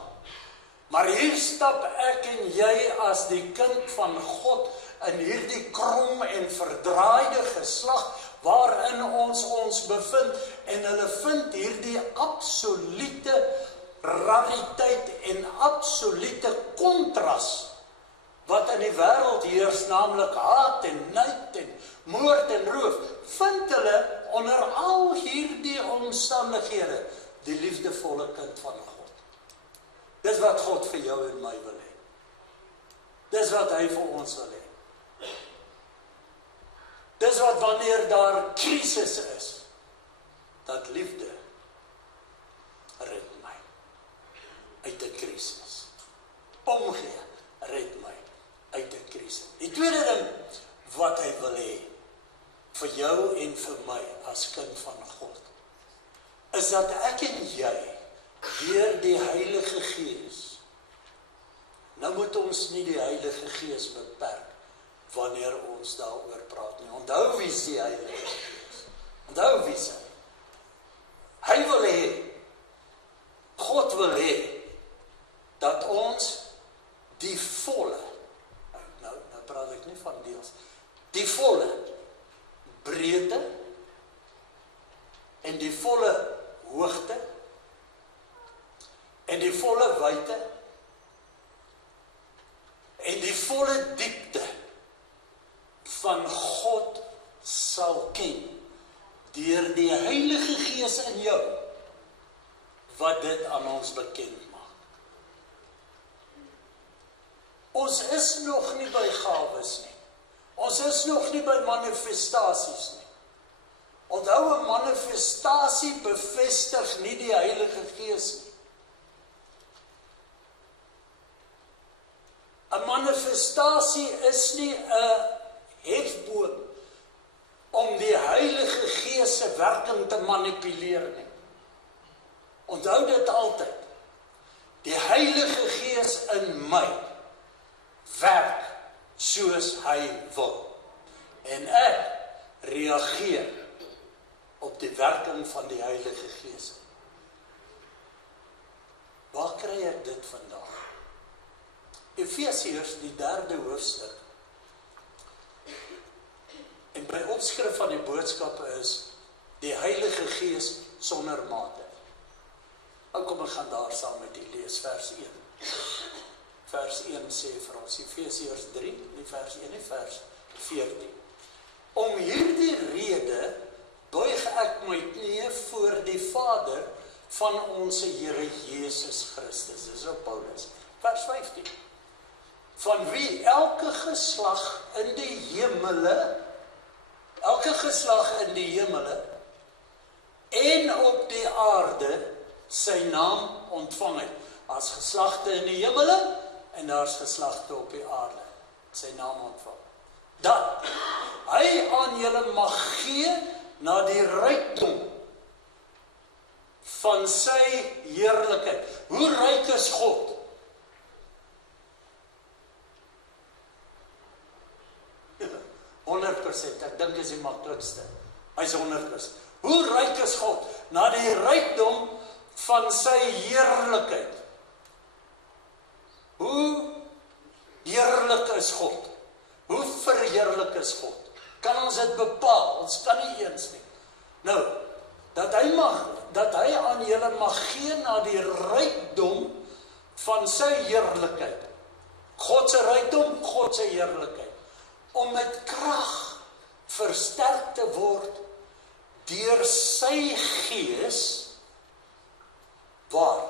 Maar hier stap ek en jy as die kind van God in hierdie krom en verdraaide geslag waarin ons bevind, en hulle vind hierdie absolute rariteit en absolute kontras wat in die wêreld heers, naamlik haat en nait en moord en roof, vind hulle onder al hierdie omstandighede die liefdevolle kind van God. Dis wat God vir jou en my wil hê. Dis wat hy vir ons wil hê. Dis wat wanneer daar krisis is, dat liefde red my uit 'n krisis. Omgee red my uit 'n krisis. Die tweede ding wat hy wil hê vir jou en vir my as kind van God, is dat ek en jy deur die Heilige Gees, nou moet ons nie die Heilige Gees beperk wanneer ons daaroor praat nie. Onthou wie is die Heilige Gees? Onthou wie is hy? Hy wil hê, God wil hê, dat ons die volle, nou praat ek nie van deels, die volle breedte en die volle hoogte en die volle wyte en die volle diepte van God sal ken deur die Heilige Gees in jou, wat dit aan ons bekend maak. Ons is nog nie by gawes nie. Ons is nog nie by manifestasies nie. Onthou, 'n manifestasie bevestig nie die Heilige Gees nie. 'n manifestasie is nie 'n hefboom om die Heilige Gees se werking te manipuleer nie. Onthou dit altyd. Die Heilige Gees in my werk soos hy wil. En ek reageer op die werking van die Heilige Gees Waar kry ek dit vandaan? Efesiërs, die 3de hoofstuk. En by opskrif van die boodskappe is die Heilige Gees sonder mate. Nou kom ek gaan daar saam met u lees, vers 1. Vers 1 sê vir ons, Efesiërs 3, nie vers 1 nie, vers 14. Om hierdie rede buig ek my knieë voor die Vader van ons Here Jesus Christus. Dis op Paulus. Vers 15. Van wie elke geslag in die hemele en op die aarde sy naam ontvang het. As geslagte in die hemele en daar's geslagte op die aarde. Sy naam ontvang. Dat hy aan julle mag gee na die rykdom van sy heerlikheid. Hoe ryk is God? Ja, 100%, ek dink is die maklikste. Hy is 100%. Hoe ryk is God? Na die rykdom van sy heerlikheid. Hoe heerlik is God? Hoe verheerlik is God? Kan ons dit bepaal? Ons kan nie eens nie. Nou, dat hy aan julle mag gee na die rykdom van sy heerlikheid. God se rykdom, God se heerlikheid. Om met krag versterk te word deur sy Gees. Waar?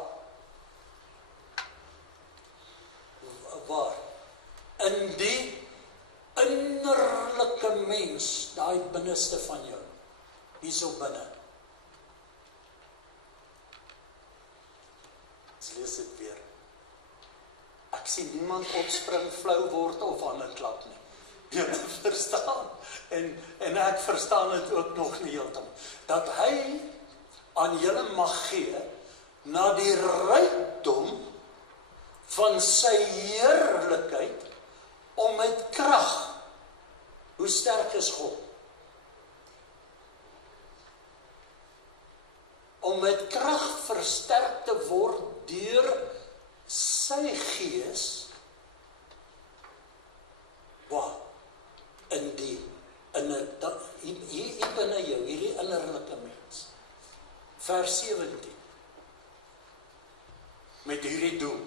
In die innerlike mens, daai binneste van jou, hierso binne. Ons lees dit weer. Ek sien niemand opspring, flou word of aan 'n klap nie. Jy verstaan. En ek verstaan dit ook nog nie heeltemal. Dat hy aan julle mag gee na die rykdom van sy heerlikheid om met krag. Hoe sterk is God? Om met krag versterk te word deur sy Gees. Waar? Hier binne jou, hierdie innerlike mens. Vers 17. Met hierdie doel.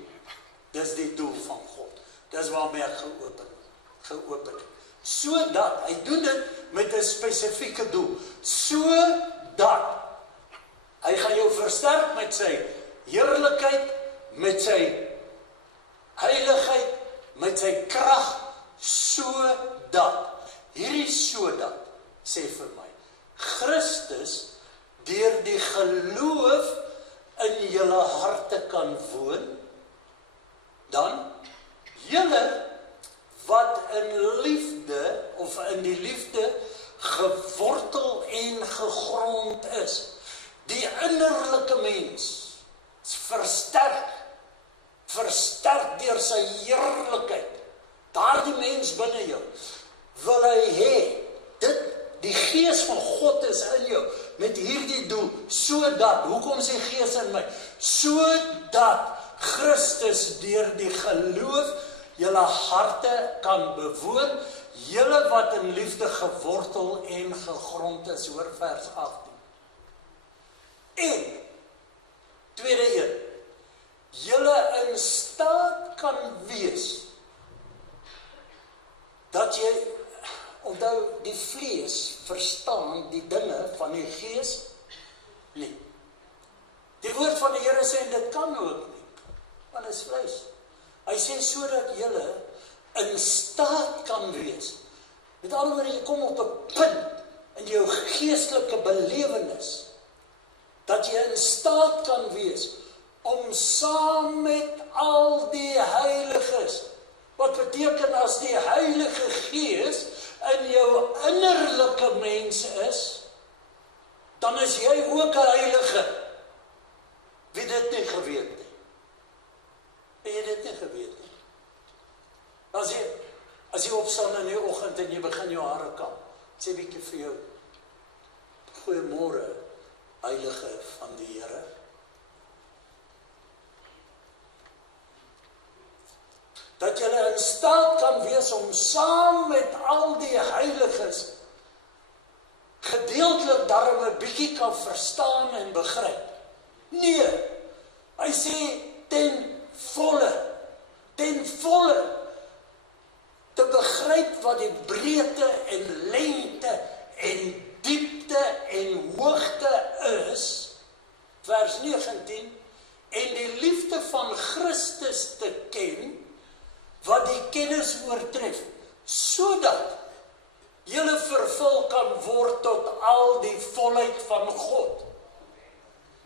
Dis die doel van God. Dis waarmee ek geopen het. Sodat, hy doen dit met 'n spesifieke doel. Sodat hy gaan jou versterk met sy heerlikheid, met sy heiligheid, met sy krag, sodat, hierdie sodat, sê vir my, Christus deur die geloof in julle harte kan woon, dan julle wat in liefde of in die liefde gewortel en gegrond is. Die innerlike mens versterk deur sy heerlikheid. Daardie mens binne jou wil hy hê, die Gees van God is in jou met hierdie doel, sodat, hoekom sê Gees in my? Sodat Christus deur die geloof julle harte kan bewoon, julle wat in liefde gewortel en gegrond is, hoor vers 18. En, tweede een, julle in staat kan wees, dat jy, onthou die vlees verstaan die dinge van die Gees nie. Die woord van die Here sê, dit kan ook nie, want dit is vlees. Hy sê, sodat julle in staat kan wees. Met ander woorde, jy kom op 'n punt in jou geestelike belewenis, dat jy in staat kan wees om saam met al die heiliges, wat beteken as die Heilige Gees in jou innerlike mens is, dan is jy ook 'n heilige. Wie dit nie geweet nie. Het jy dit nie geweet nie? As jy opstaan in die oggend en jy begin jou hare kam, sê 'n bietjie vir jou, goeiemôre, heilige van die Here. kan wees om saam met al die heiliges gedeeltelik daarom 'n bietjie kan verstaan en begryp. Nee, hy sê ten volle te begryp wat die breedte en lengte en diepte en hoogte is, vers 19, en die liefde van Christus te ken, wat die kennis oortref, sodat julle vervul kan word tot al die volheid van God.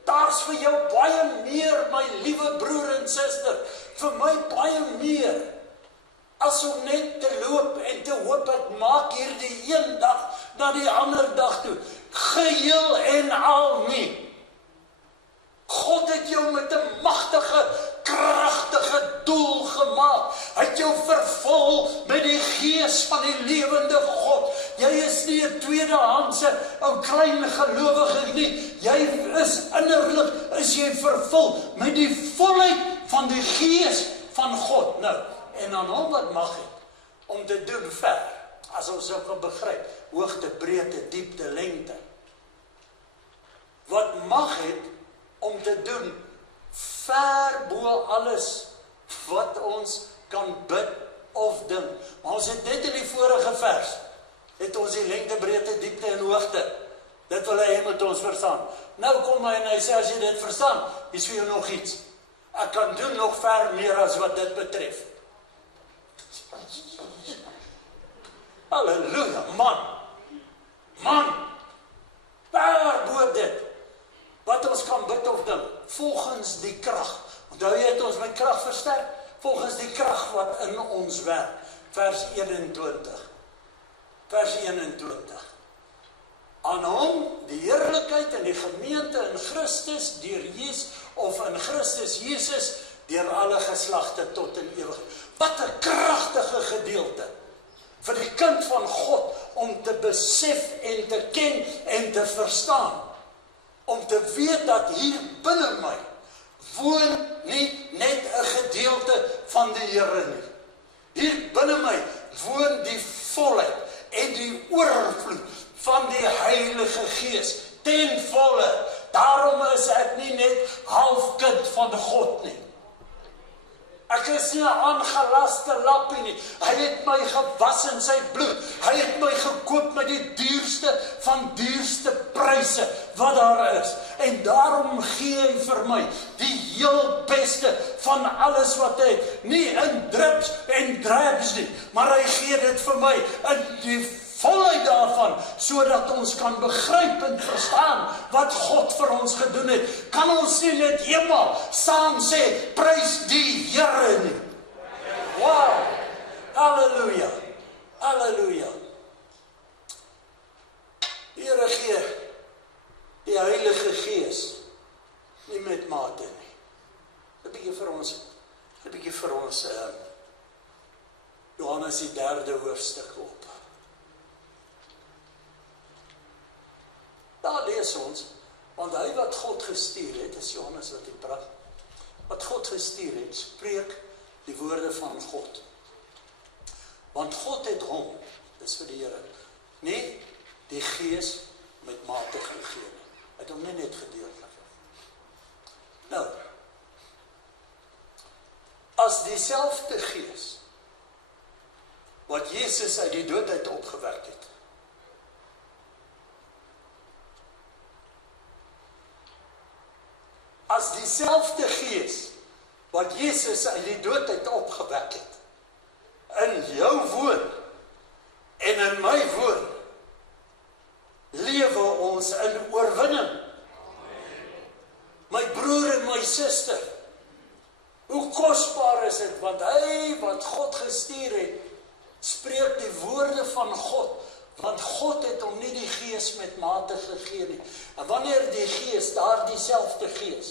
Daar's vir jou baie meer, my liewe broer en suster, vir my baie meer, as om net te loop en te hoop ek maak hierdie een dag na die ander dag toe, geheel en al nie. God het jou met 'n magtige, kragtige doel gemaak. Hy het jou vervul met die gees van die lewende God. Jy is nie 'n tweedehandse, ou klein gelowige nie. Jy is innerlik, is jy vervul met die volheid van die gees van God. Nou, en aan hom wat mag het, om te doen ver, as ons ook kan begryp, hoogte, breedte, diepte, lengte. Wat mag het, om te doen, ver bo alles wat ons kan bid of dink. Maar ons het net in die vorige vers, het ons die lengte, breedte, diepte en hoogte. Dit wil hy met ons verstaan. Nou kom hy en hy sê, as jy dit verstaan, is vir jou nog iets. Ek kan doen nog ver meer as wat dit betref. Halleluja, man, ver bo dit, wat ons kan bid of dink, volgens die krag. Onthou jy het ons met krag versterk? Volgens die krag wat in ons werk. Vers 21. Aan hom, die heerlikheid en die gemeente in Christus, deur Jesus, of in Christus Jesus, deur alle geslagte tot in ewigheid. Wat 'n kragtige gedeelte vir die kind van God, om te besef en te ken en te verstaan. Om te weet dat hier binne my woon nie net 'n gedeelte van die Here nie. Hier binne my woon die volheid en die oorvloed van die Heilige Gees ten volle. Daarom is ek nie net half kind van God nie. Ek is nie 'n aangelaste lappie nie. Hy het my gewas in sy bloed. Hy het my gekoop met die duurste van duurste pryse wat daar is. En daarom gee hy vir my die heel beste van alles wat hy het. Nie in drips en drabs nie, maar hy gee dit vir my in die volheid daarvan, sodat ons kan begryp en verstaan wat God vir ons gedoen het. Kan ons nie net eenmaal saam sê, prys die Here nie. Wow, halleluja, halleluja. Die Here gee die Heilige Gees nie met mate nie. 'n bietjie vir ons Johannes die 3de hoofstuk op. Daar lees ons, want hy wat God gestuur het, is Johannes wat hy praat, wat God gestuur het, spreek die woorde van God. Want God het hom, dis vir die Here, nie die Gees met mate gegee nie. Hy het hom nie net gedeeltelik. Nou, as dieselfde Gees, wat Jesus uit die dood uit opgewek het, as dieselfde Gees wat Jesus uit die dood uit opgewek het, in jou woon en in my woon, lewe ons in oorwinning. My broer en my suster, hoe kosbaar is dit, want hy wat God gestuur het, spreek die woorde van God, want God het hom nie die Gees met mate gegee nie. En wanneer die Gees, daar dieselfde Gees,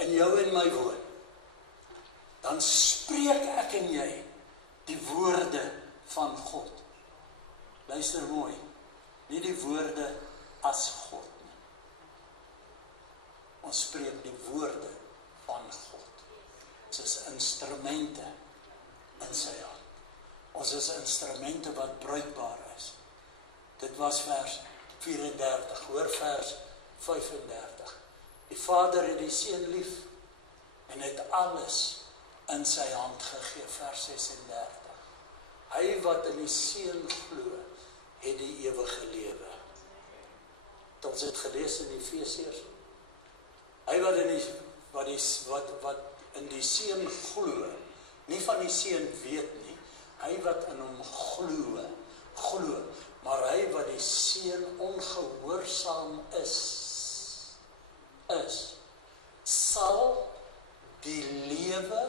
in jou en my woon, dan spreek ek en jy die woorde van God. Luister mooi, nie die woorde as God nie. Ons spreek die woorde van God. Soos instrumente in sy hand. Ons is instrumente wat bruikbaar is. Dit was vers 34, hoor vers 35. Die Vader het die Seun lief en het alles in sy hand gegee, vers 36. Hy wat in die Seun glo, het die ewige lewe. Ons het gelees in Efesiërs. Hy wat in die Seun glo, nie van die Seun weet nie, hy wat in hom glo, maar hy wat die Seun ongehoorsaam is, sal die lewe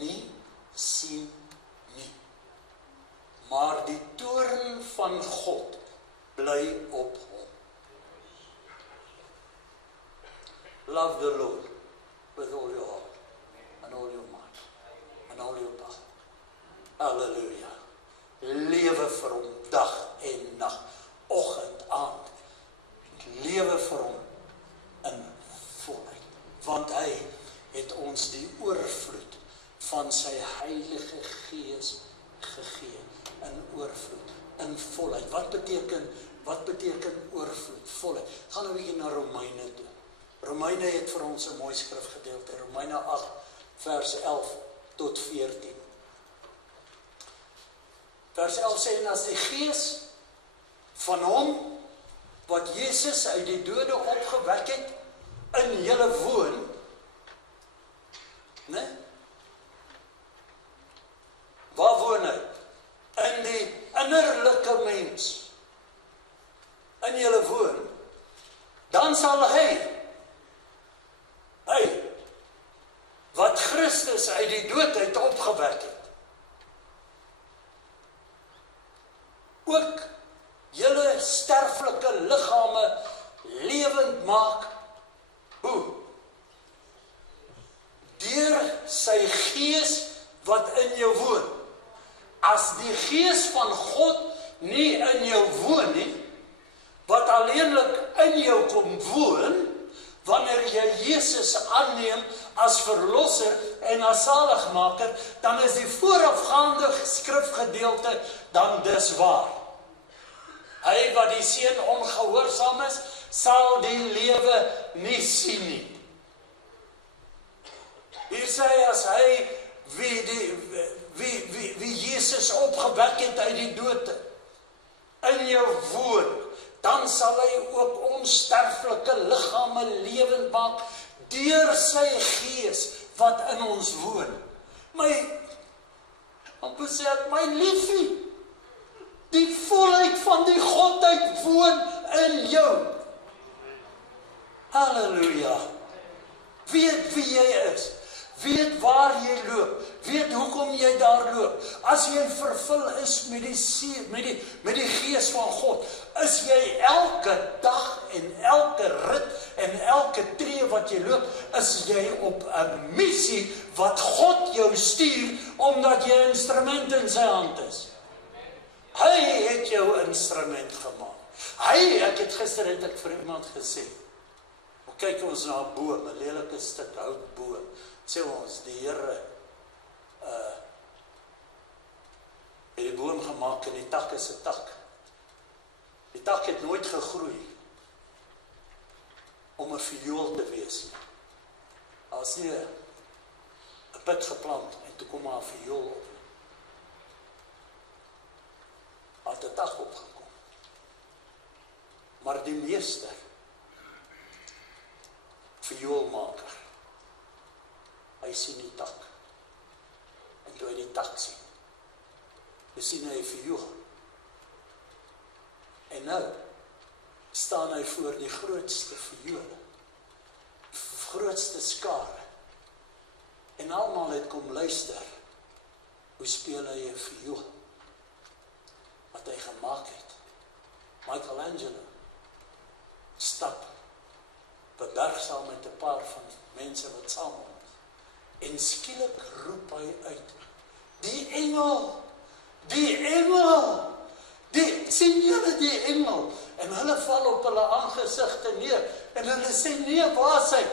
nie sien nie. Maar die toorn van God bly op hom. Love the Lord with all your heart and all your mind and all your power. Halleluja. Lewe vir hom dag en nag, oggend, aand. Lewe vir hom in volheid. Want hy het ons die oorvloed van sy Heilige Gees gegee. In oorvloed, in volheid. Wat beteken oorvloed? Volheid. Gaan nou 'n bietjie na Romeine toe. Romeine het vir ons 'n mooi skrifgedeelte. Romeine 8 vers 11 tot 14. Vers 11 sê, en as die Gees van hom wat Jesus uit die dode opgewek het in julle woon, né? Waar woon hy? In die innerlike mens, in julle woon, dan sal hy wat Christus uit die dood uit opgewek het, ook julle sterflike liggame lewend maak. Hoe? Deur sy Gees wat in jou woon. As die Gees van God nie in jou woon nie, wat alleenlik in jou kom woon, wanneer jy Jesus aanneem as verlosser en as zaligmaker, dan is die voorafgaande skrifgedeelte dan dis waar. Hy wat die Seun ongehoorsaam is, sal die lewe nie sien nie. Hier sê as hy wie Jesus opgewek het uit die dood in jou woon, dan sal hy ook onsterflike liggame lewend maak deur sy Gees wat in ons woon. My liefie, die volheid van die Godheid woon in jou. Halleluja. Weet wie jy is. Weet waar jy loop. Weet hoekom jy daar loop. As jy vervul is met die Gees van God, is jy elke dag en elke rit en elke tree wat jy loop, is jy op 'n missie wat God jou stuur, omdat jy 'n instrument in sy hand is. Hy het jou instrument gemaak. Ek het gister vir iemand gesê, kyk ons na 'n boom, 'n lelike stuk houtboom. Sê ons, die Here het die boom gemaak en die tak is 'n tak. Die tak het nooit gegroei om 'n viool te wees nie. As jy 'n put geplant en toe kom maar 'n viool op. Had 'n tak opgekom. Maar die meester, vioolmaker, hy sien die tak. En toe hy die tak sien, sien hy 'n viool. En nou staan hy voor die grootste viool, grootste skare. En almal het kom luister. Hoe speel hy 'n viool? Wat hy gemaak het. Michelangelo stap beberg saam met 'n paar van mense wat saam is. En skielik roep hy uit, die engel, sien julle die engel? En hulle val op hulle aangesigte neer, en hulle sê, nee, waar is hy?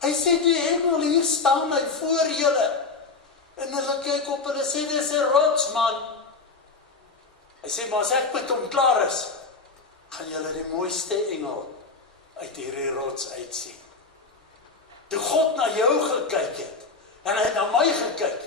Hy sê, die engel, hier staan hy voor julle. En hulle kyk op, hulle sê, dis 'n rots, man. Hy sê, maar as ek met hom klaar is, gaan julle die mooiste engel uit hierdie rots uitsien. Toe God na jou gekyk het, en hy het na my gekyk,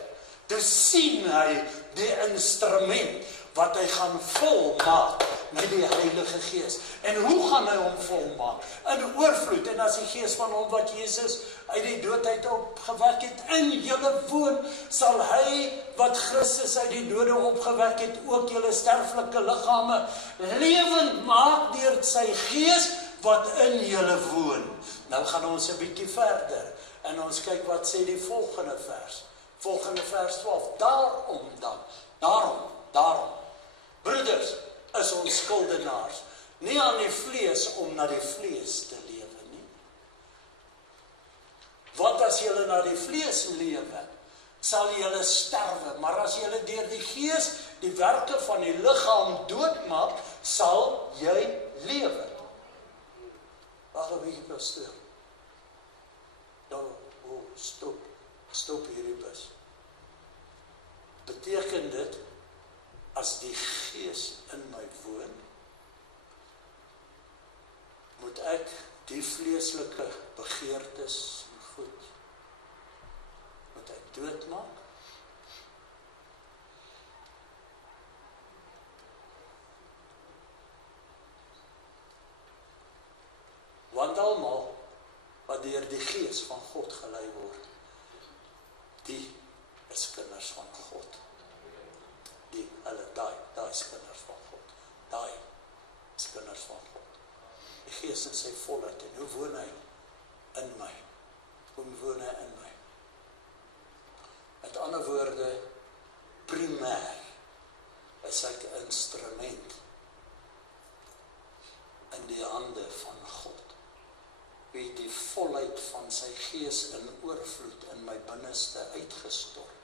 toe sien hy die instrument, wat hy gaan volmaak met die Heilige Gees. En hoe gaan hy hom volmaak? In oorvloed, en as die Gees van hom wat Jesus uit die doodheid opgewek het, in julle woon, sal hy wat Christus uit die dode opgewek het, ook julle sterflike liggame lewend maak deur sy Gees wat in julle woon. Nou gaan ons 'n bietjie verder, en ons kyk wat sê die volgende vers. Volgende vers 12, daarom, broeders, is ons skuldenaars, nie aan die vlees om na die vlees te lewe nie. Want as julle na die vlees lewe, sal julle sterwe, maar as julle deur die Gees die werke van die liggaam doodmaak, sal jy lewe. Wag 'n bietjie, pastoor. Stop hierdie bus. Beteken dit, as die Gees in my woon, moet ek die vleeslike begeertes en goed, moet ek doodmaak? Want almal wat deur die Gees van God gelei word, die is kinders van God. Daai is kinders van God. Daai is kinders van God. Die Gees in sy volheid, en hoe woon hy in my? Hoe woon hy in my? Met ander woorde, primêr is ek 'n instrument in die hande van God, wie die volheid van sy Gees in oorvloed in my binneste uitgestort,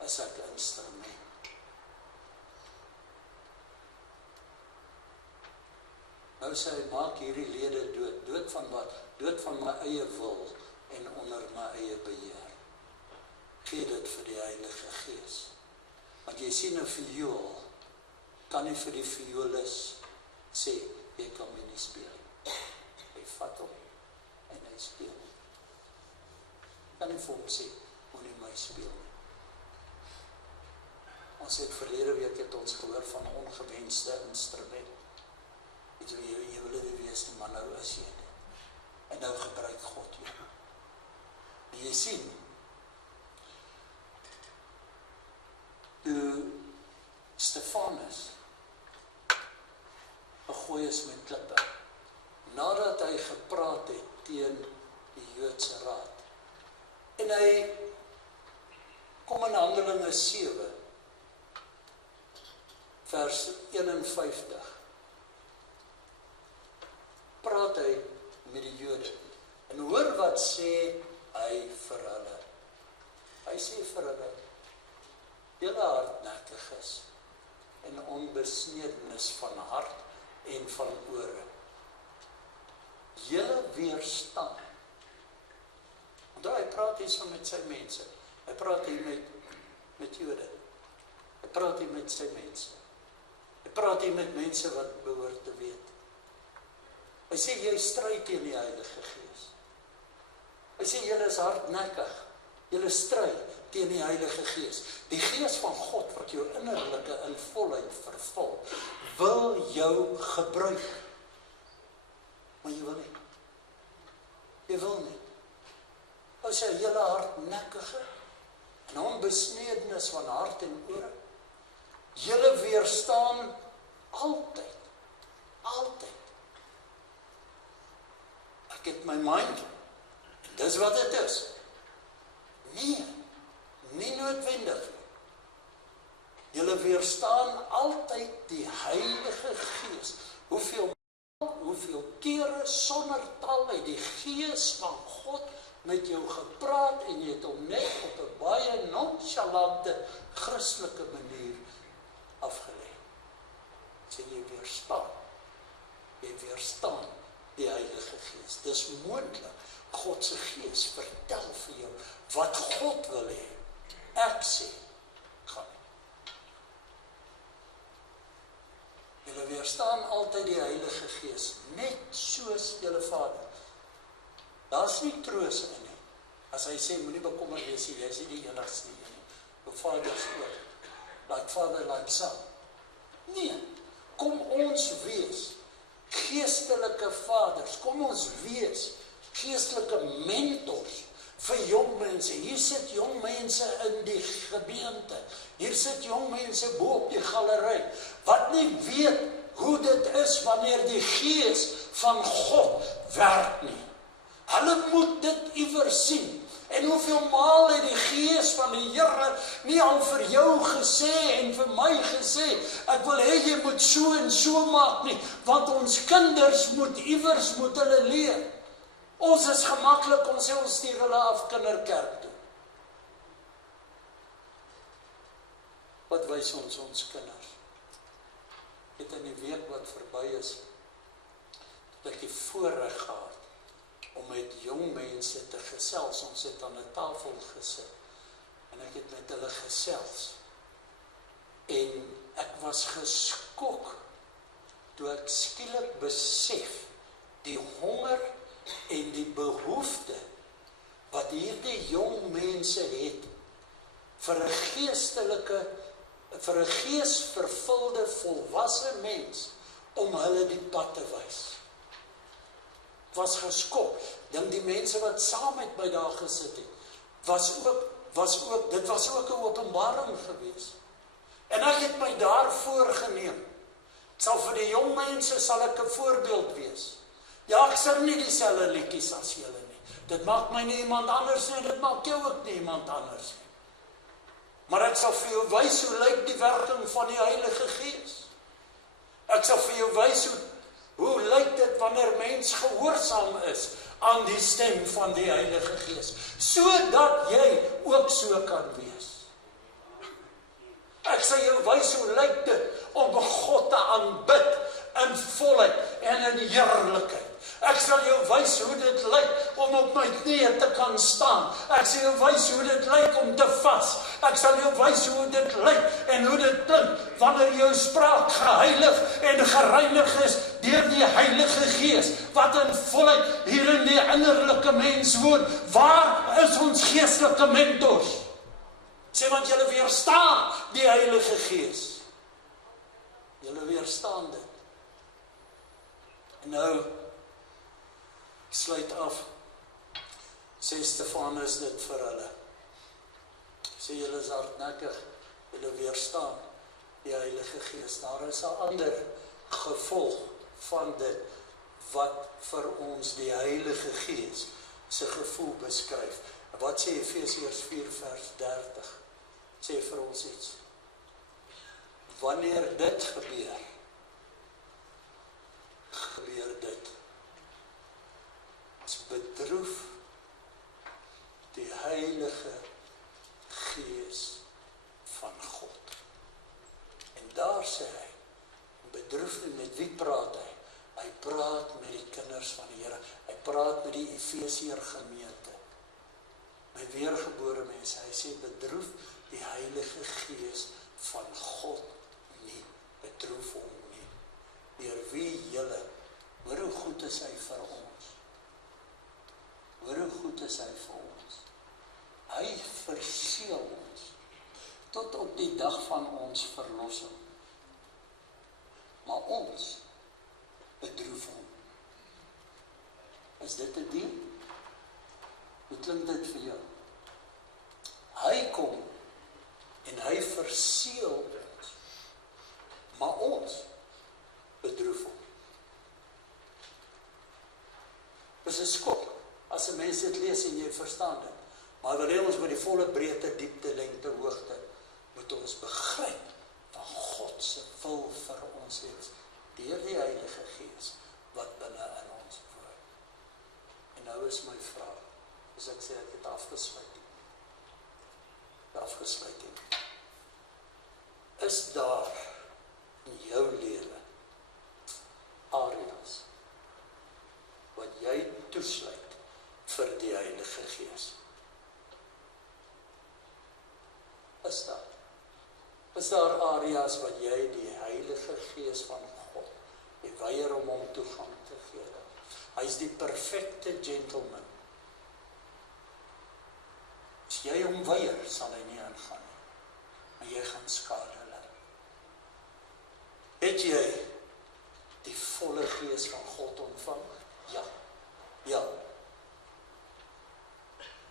is ek 'n instrument. Nou sê hy, maak hierdie lede dood. Dood van wat? Dood van my eie wil en onder my eie beheer. Gee dit vir die Heilige Gees. Want jy sien 'n viool, kan nie vir die violis sê, jy kan my nie speel. Hy vat hom en hy speel. Kan nie vir hom sê, moenie my speel nie. Ons het verlede week het ons gehoor van ongewenste instrument. Jy wil nie wees nie, maar nou is jy nie. En nou gebruik God jou. En jy sien, toe Stefanus gegooi is met klippe, nadat hy gepraat het teen die Joodse raad, en hy kom in Handelinge 7, vers 51, praat hy met die Jode, en hoor wat sê hy vir hulle. Hy sê vir hulle, julle hardnekkig is, en onbesnedenis van hart en van ore. Julle weerstaan. Want hy praat hier so met sy mense. Hy praat hier met Jode. Hy praat hier met sy mense. Hy praat hier met mense wat behoort te weet. Hy sê, jy stry teen die Heilige Gees. Hy sê, julle is hardnekkig. Julle stry teen die Heilige Gees. Die Gees van God wat jou innerlike in volheid vervul, wil jou gebruik. Maar jy wil nie. Jy wil nie. Hy sê, julle hardnekkige en onbesnedenis van hart en ore. Julle weerstaan altyd. Altyd. Ek het my mind, dis wat dit is. Nee, nie noodwendig. Julle weerstaan altyd die Heilige Gees. Hoeveel kere sonder tal het die Gees van God met jou gepraat en jy het hom net op 'n baie nonchalante Christelike manier afgelê. Sê jy weerstaan. Jy weerstaan die Heilige Gees. Dis moontlik. God se Gees vertel vir jou wat God wil hê. ek sê, gaan nie. Julle weerstaan altyd die Heilige Gees, net soos julle Vader. Daar's nie troos in nie. As hy sê, moenie bekommerd wees nie, jy is nie die enigste nie. Jou Vader is ook, like Father, like Son. Nee, kom ons wees geestelike vaders, kom ons wees geestelike mentors vir jong mense. Hier sit jong mense in die gemeente, hier sit jong mense bo op die galery, wat nie weet hoe dit is wanneer die Gees van God werk nie. Hulle moet dit iewers sien. En hoeveel maal het die Gees van die Here nie al vir jou gesê en vir my gesê, ek wil hê jy moet so en so maak nie, want ons kinders moet iewers moet hulle leer. Ons is gemaklik, ons sê ons stuur hulle af kinderkerk toe. Wat wys ons kinders? Het in die week wat verby is, het ek die voorreg gehad om met jong mense te gesels. Ons het aan 'n tafel gesit en ek het met hulle gesels. En ek was geskok toe ek skielik besef die honger en die behoefte wat hierdie jong mense het vir 'n geestelike, vir 'n geesvervulde volwasse mens om hulle die pad te wys. Was geskok. Dan die mense wat saam met my daar gesit het, dit was ook 'n openbaring gewees. En ek het my daar voorgeneem. Sal vir die jong mense sal ek 'n voorbeeld wees. Ja, ek sing nie dieselfde liedjies as julle nie. Dit maak my nie iemand anders nie, dit maak jou ook nie iemand anders nie. Maar ek sal vir jou wys hoe lyk die werking van die Heilige Gees. Ek sal vir jou wys hoe lyk dit wanneer mens gehoorsaam is aan die stem van die Heilige Gees, sodat jy ook so kan wees. Ek sal jou wys hoe lyk dit om God te aanbid in volheid en in heerlikheid. Ek sal jou wys hoe dit lyk om op my knieë te kan staan. Ek sal jou wys hoe dit lyk om te vas. Ek sal jou wys hoe dit lyk en hoe dit klink wanneer jou spraak geheilig en gereinig is deur die Heilige Gees wat in volheid hier in die innerlike mens woon. Waar is ons geestelike mentors? Sê, want julle weerstaan die Heilige Gees. Julle weerstaan dit. En nou sluit af, sê Stefanus dit vir hulle. Sê julle is hardnekkig, julle weerstaan die Heilige Gees. Daar is 'n ander gevolg van dit wat vir ons die Heilige Gees se gevoel beskryf. Wat sê Efesiërs 4 vers 30? Sê vir ons iets. Wanneer dit gebeur dit. Ons bedroef die Heilige Gees van God. En daar sê hy, bedroef nie, met wie praat hy? Hy praat met die kinders van die Here. Hy praat met die Efesiër gemeente. My weergebore mense, hy sê bedroef die Heilige Gees van God nie. Bedroef hom nie. Deur wie julle, hoor hoe goed is hy vir ons. Hoor hoe goed is hy vir ons. Hy verseël ons tot op die dag van ons verlossing. Maar ons bedroef hom. Is dit 'n deel? Hoe klink dit vir jou? Hy kom en hy verseël ons. Maar ons bedroef hom. Dis 'n skok as 'n mens dit lees en jy verstaan dit. Maar wanneer ons met die volle breedte, diepte, lengte, hoogte, moet ons begryp van God se wil vir ons is deur die Heilige Gees wat binne in ons woon. En nou is my vraag, as ek sê ek het afgesluit. Is daar in jou lewe areas wat jy toesluit vir die Heilige Gees? Is daar areas wat jy die Heilige Gees van God, jy weier om hom toegang te gee? Hy is die perfekte gentleman. As jy hom weier, sal hy nie ingaan nie, maar jy gaan skade ly. Het jy die volle Gees van God ontvang? Ja. Ja.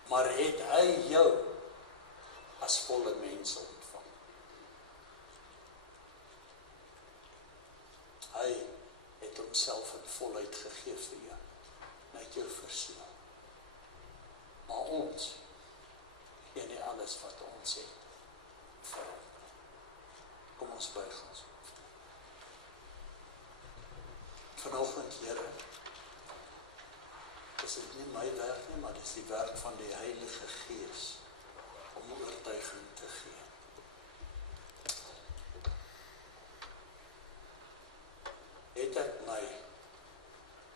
Maar het hy jou as volle mens ontvang? Hy het homself in volheid gegee vir jou, en hy het jou verseël. Maar ons gee nie alles wat ons het vir hom. Kom ons buig ons. Vanoggend, Here, is dit nie my werk nie, maar dit is die werk van die Heilige Gees om oortuiging te gee. Het ek my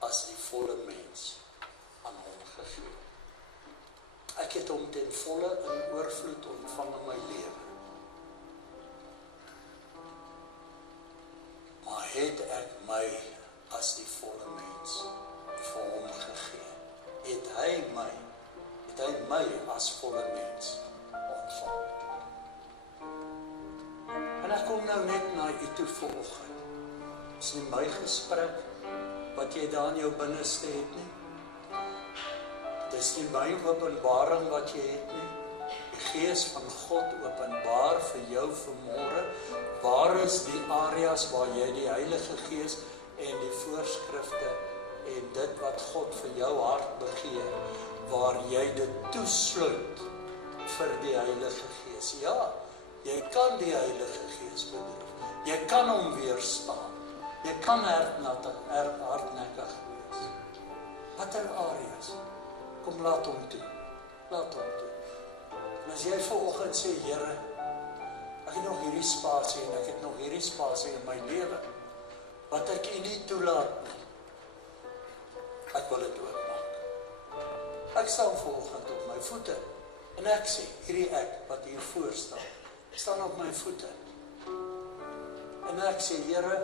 as die volle mens aan hom gegee. Ek het hom ten volle in oorvloed ontvang in my lewe. Maar het ek my as die volle mens vir hom gegee? Het hy my as volle mens ontvang? En ek kom nou net na u toe vanoggend. Is nie my gesprek wat jy daar in jou binneste het nie. Dis nie my openbaring wat jy het nie. Die Gees van God openbaar vir jou vanmôre. Waar is die areas waar jy die Heilige Gees en die voorskrifte en dit wat God vir jou hart begeer, waar jy dit toesluit vir die Heilige Gees? Ja, jy kan die Heilige Gees bedroef. Jy kan hom weerstaan. Jy kan hardnekkig wees. Watter areas? Kom, laat hom toe. Laat hom toe. En as jy vanoggend sê, Here, ek het nog hierdie spasie en ek het nog hierdie spasie in my lewe, wat ek u nie toelaat nie. Ek wil dit oopmaak. Ek staan vanoggend op my voete en ek sê, hierdie ek wat hier voor staan op my voete. En ek sê, Here,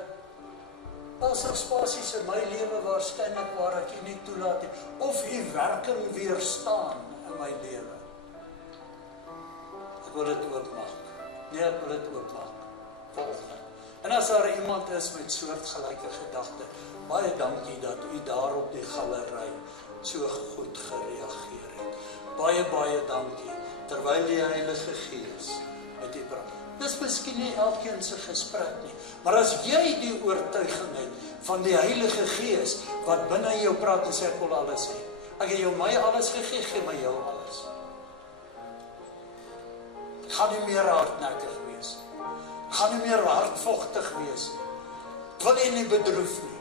as er spasies in my lewe waarskynlik waar ek u nie toelaat nie, of u werking weerstaan in my lewe. Ek wil dit oopmaak. Nee, ek wil dit oopmaak. Volgende. En as daar iemand is met soortgelyke gedagte, baie dankie dat u daar op die galery so goed gereageer het. Baie, baie dankie, terwyl die Heilige Gees met u praat. Dis miskien nie elkeen se gesprek nie, maar as jy die oortuiging het van die Heilige Gees wat binne jou praat en sê, ek wil alles hê. Ek het jou my alles gegee, gee my jou alles. Ek gaan nie meer hardnekkig wees. Ek gaan nie meer hardvochtig wees. Ek wil jy nie bedroef nie.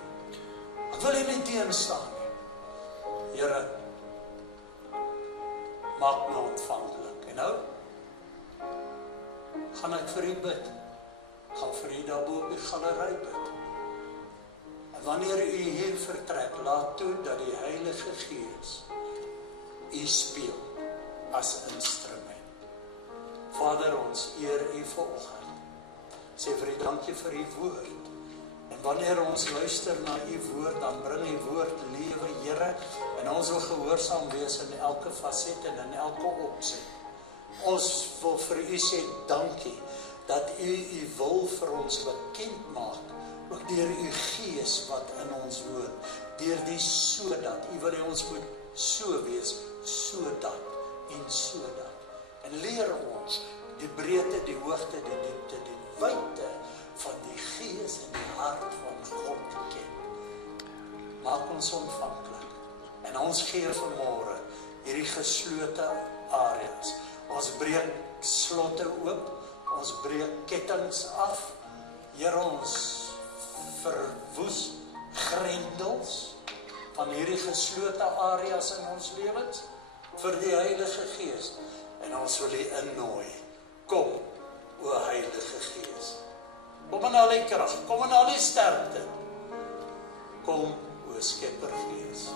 Ek wil jy nie teenstaan nie. Here, maak my ontvanklik. En nou gaan ek vir u bid. Ek gaan vir u daarbo op die galery bid. En wanneer u hier vertrek, laat toe dat die Heilige Gees u speel as instrument. Vader, ons eer u vanoggend. Sê vir u dankie vir u woord. En wanneer ons luister na u woord, dan bring u woord lewe, Here, en ons wil gehoorsaam wees in elke faset en in elke opset. Ons wil vir u sê dankie dat u wil vir ons bekend maak, ook deur u Gees wat in ons woon, deur die sodat, u wil ons moet so wees, sodat en sodat. En leer ons die breedte, die hoogte, die diepte, die wyte van die Gees en die hart van God te ken. Maak ons ontvanklik. En ons gee vanmôre hierdie geslote areas. Ons breek slotte oop, ons breek kettings af. Here, ons verwoes grendels van hierdie geslote areas in ons lewens vir die Heilige Gees. En ons wil u innooi. Kom, o Heilige Gees. Kom in al die krag, kom in al die sterkte. Kom, o Skepper Gees.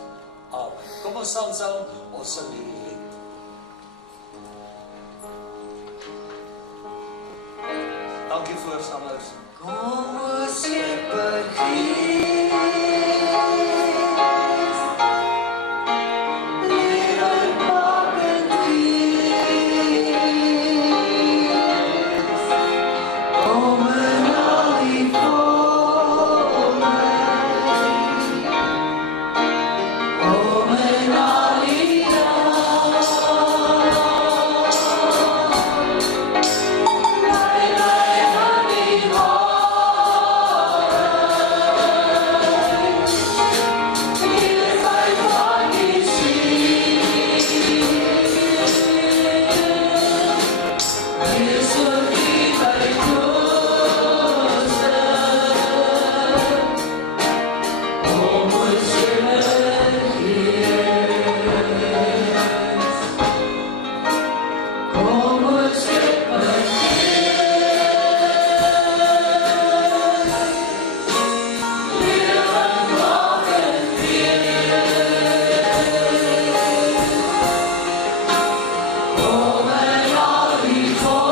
Amen. Kom ons staan saam, ons sing hierdie lied. Dankie voorsangers. Kom o Skepper Gees, lewenmakend Gees, kom in al die volheid, kom in al die dag, lei aan die waarheid, leefheid van die ziel, wees voor wie wij troosten, kom ons Skepper Gees, kom ons Skepper kom in al die volheid, kom in al die leefheid van die ziel,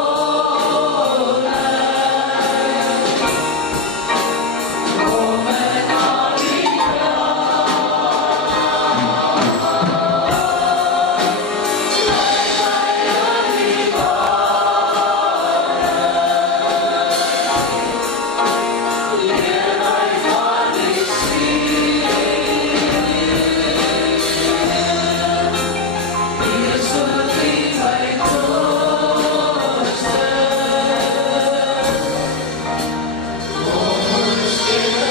wees voor wie wij troosten, kom ons Skepper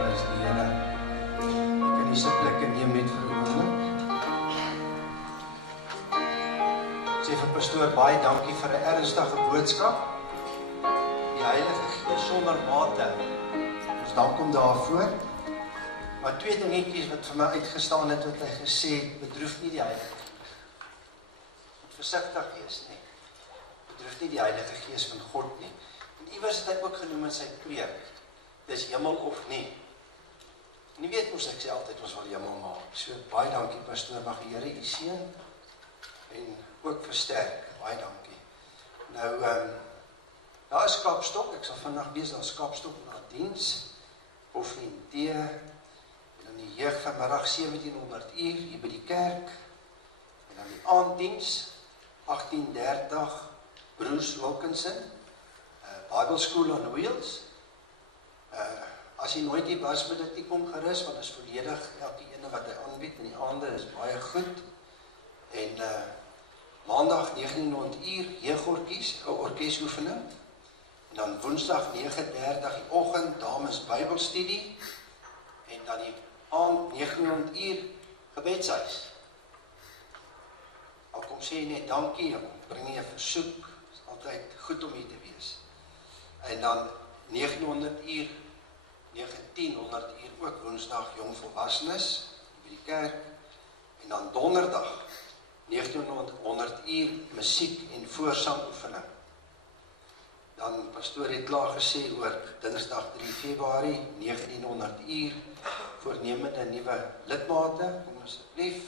Prys die Here. Ek kan die sitplekke neem net vir 'n oomblik. Sê vir pastoor baie dankie vir 'n ernstige boodskap. Die Heilige Gees sonder mate. Ons dank hom daarvoor. Maar twee dingetjies wat vir my uitgestaan het wat hy gesê het, bedroef nie die Heilige Gees. Moet versigtig wees, nee. Bedroef nie die Heilige Gees van God nie. En iewers het hy ook genoem in sy preek. Dis hemel of nie. En jy weet mos ek sê altyd ons wil hemel maak. So baie dankie pastoor, mag die Here u seën en ook versterk. Baie dankie. Nou daar is Kaapstok. Ek sal vandag wees daar is Kaapstok na diens. Koffie en tee. En dan die jeug vanmiddag 1700 uur hier by die kerk. En dan die aanddiens 18:30 Bruce Wilkinson Bible School on Wheels. As jy nooit hier was met dit nie kom gerus, want is volledig elke ene wat hy aanbied in die aande is baie goed. En maandag 1900 uur jeugorkies, 'n orkesoefening. En dan woensdag 9:30 die oggend dames Bybelstudie. En dan die aand 1900 uur gebedshuis. Al kom sê net dankie, bring jy 'n versoek, is altyd goed om hier te wees. En dan 900 uur 1900 uur ook woensdag jong volwassenes by die kerk. En dan donderdag 1900 uur musiek en voorsangoefening. Dan pastoor het klaar gesê oor Dinsdag 3 Februarie 1900 uur voornemende nuwe lidmate, kom asseblief.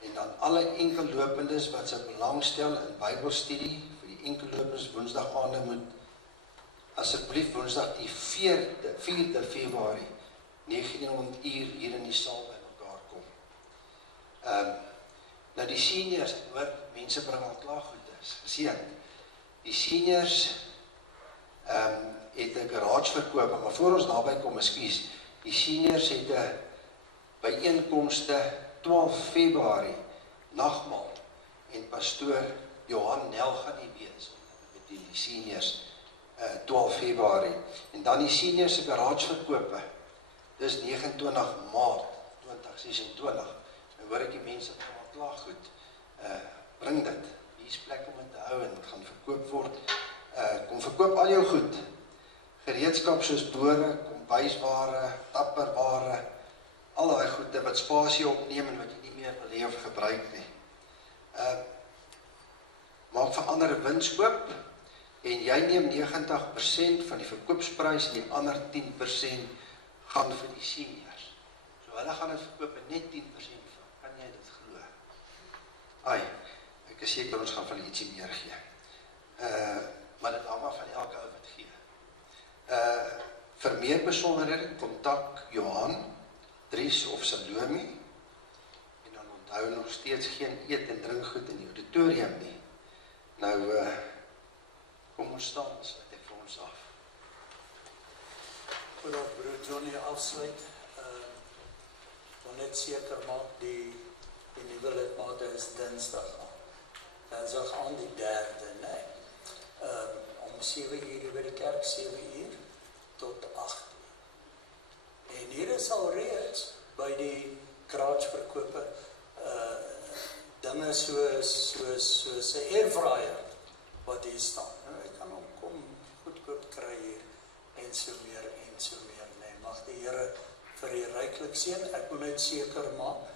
En dan alle enkellopendes wat sou belangstel in Bybelstudie vir die enkellopendes woensdag aande moet asseblief woensdag die 4de Februarie 1900 uur hier in die saal by mekaar kom. Nou die seniors, ek hoor mense bring al klaar goed is, geseën. Die seniors het 'n garage verkoop, maar voor ons daarby kom, ekskuus, die seniors het 'n byeenkomste 12 Februarie nagmaal en pastoor Johan Nel gaan nie wees met die seniors 12 Februarie. En dan die seniors se garage verkope. Dis 29 Maart 2026. Nou hoor ek die mense al klaar goed. Bring dit. Hier is plek om dit te hou en dit gaan verkoop word. Kom verkoop al jou goed. Gereedskap soos bore, kombuisware, tapperware, al daai goede wat spasie opneem en wat jy nie meer wil hê of gebruik nie. Maak vir ander 'n wins oop en jy neem 90% van die verkoopsprys en die ander 10% gaan vir die seniors. So hulle gaan dit verkoop en net 10% van. Kan jy is seker ons gaan van ietsie meer gee. Maar dit hang af van elke ou wat gee. Vir meer besonderhede, kontak Johan, Dries of Salome, en dan onthou nog steeds geen eet en drinkgoed in die auditorium nie. Nou, kom ons staan, sluit ek vir ons af. Voordat broer Johnny afsluit, wil net seker maak die nuwe lidmate is Dinsdag aan die 3de, nee. Om 7 uur by die kerk, 7 uur tot 8 uur. En hier is al reeds by die garage-verkope dinge soos 'n airfryer wat hier staan. Nou, ek kan hom kom goedkoop kry hier en so meer, nee. Mag die Here vir u ryklik seën. Ek wil net seker maak,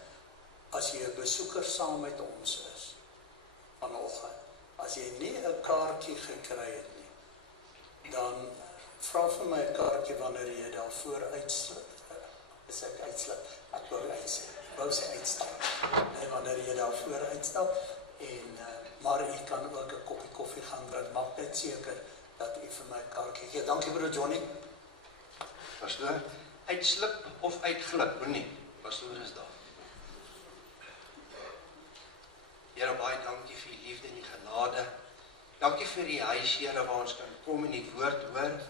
as jy 'n besoeker saam met ons is, vanoggend, as jy nie 'n kaartjie gekry het nie, dan vra vir my 'n kaartjie wanneer jy daarvoor uitsluit. Is ek uitsluit? Ek wou sê uitstap. En wanneer jy daarvoor uitstap, en, maar jy kan ook 'n koppie koffie gaan drink, maak net seker dat jy vir my 'n kaartjie gee. Dankie broer Johnny. Pastoor, uitslip of uitglip, moenie. Pastoor is daar. Here, baie dankie vir die liefde en die genade. Dankie vir die huis, Here, waar ons kan kom en die woord hoor.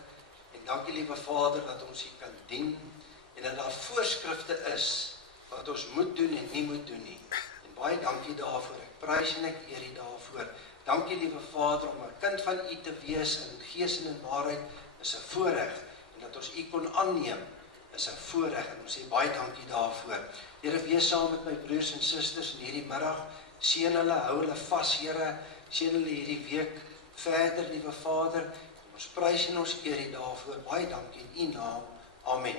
En dankie, liewe Vader, dat ons hier kan dien. En dat daar voorskrifte is wat ons moet doen en nie moet doen nie. En baie dankie daarvoor. Ek prys en ek eer U daarvoor. Dankie, liewe Vader, om 'n kind van U te wees in gees en in waarheid is 'n voorreg. En dat ons U kon aanneem is 'n voorreg. En ons sê baie dankie daarvoor. Here, wees saam met my broers en susters in hierdie middag. Seën hulle, hou hulle vas, Here. Seën hulle hierdie week verder, liewe Vader. Ons prys en ons eer U daarvoor. Baie dankie in U naam. Amen.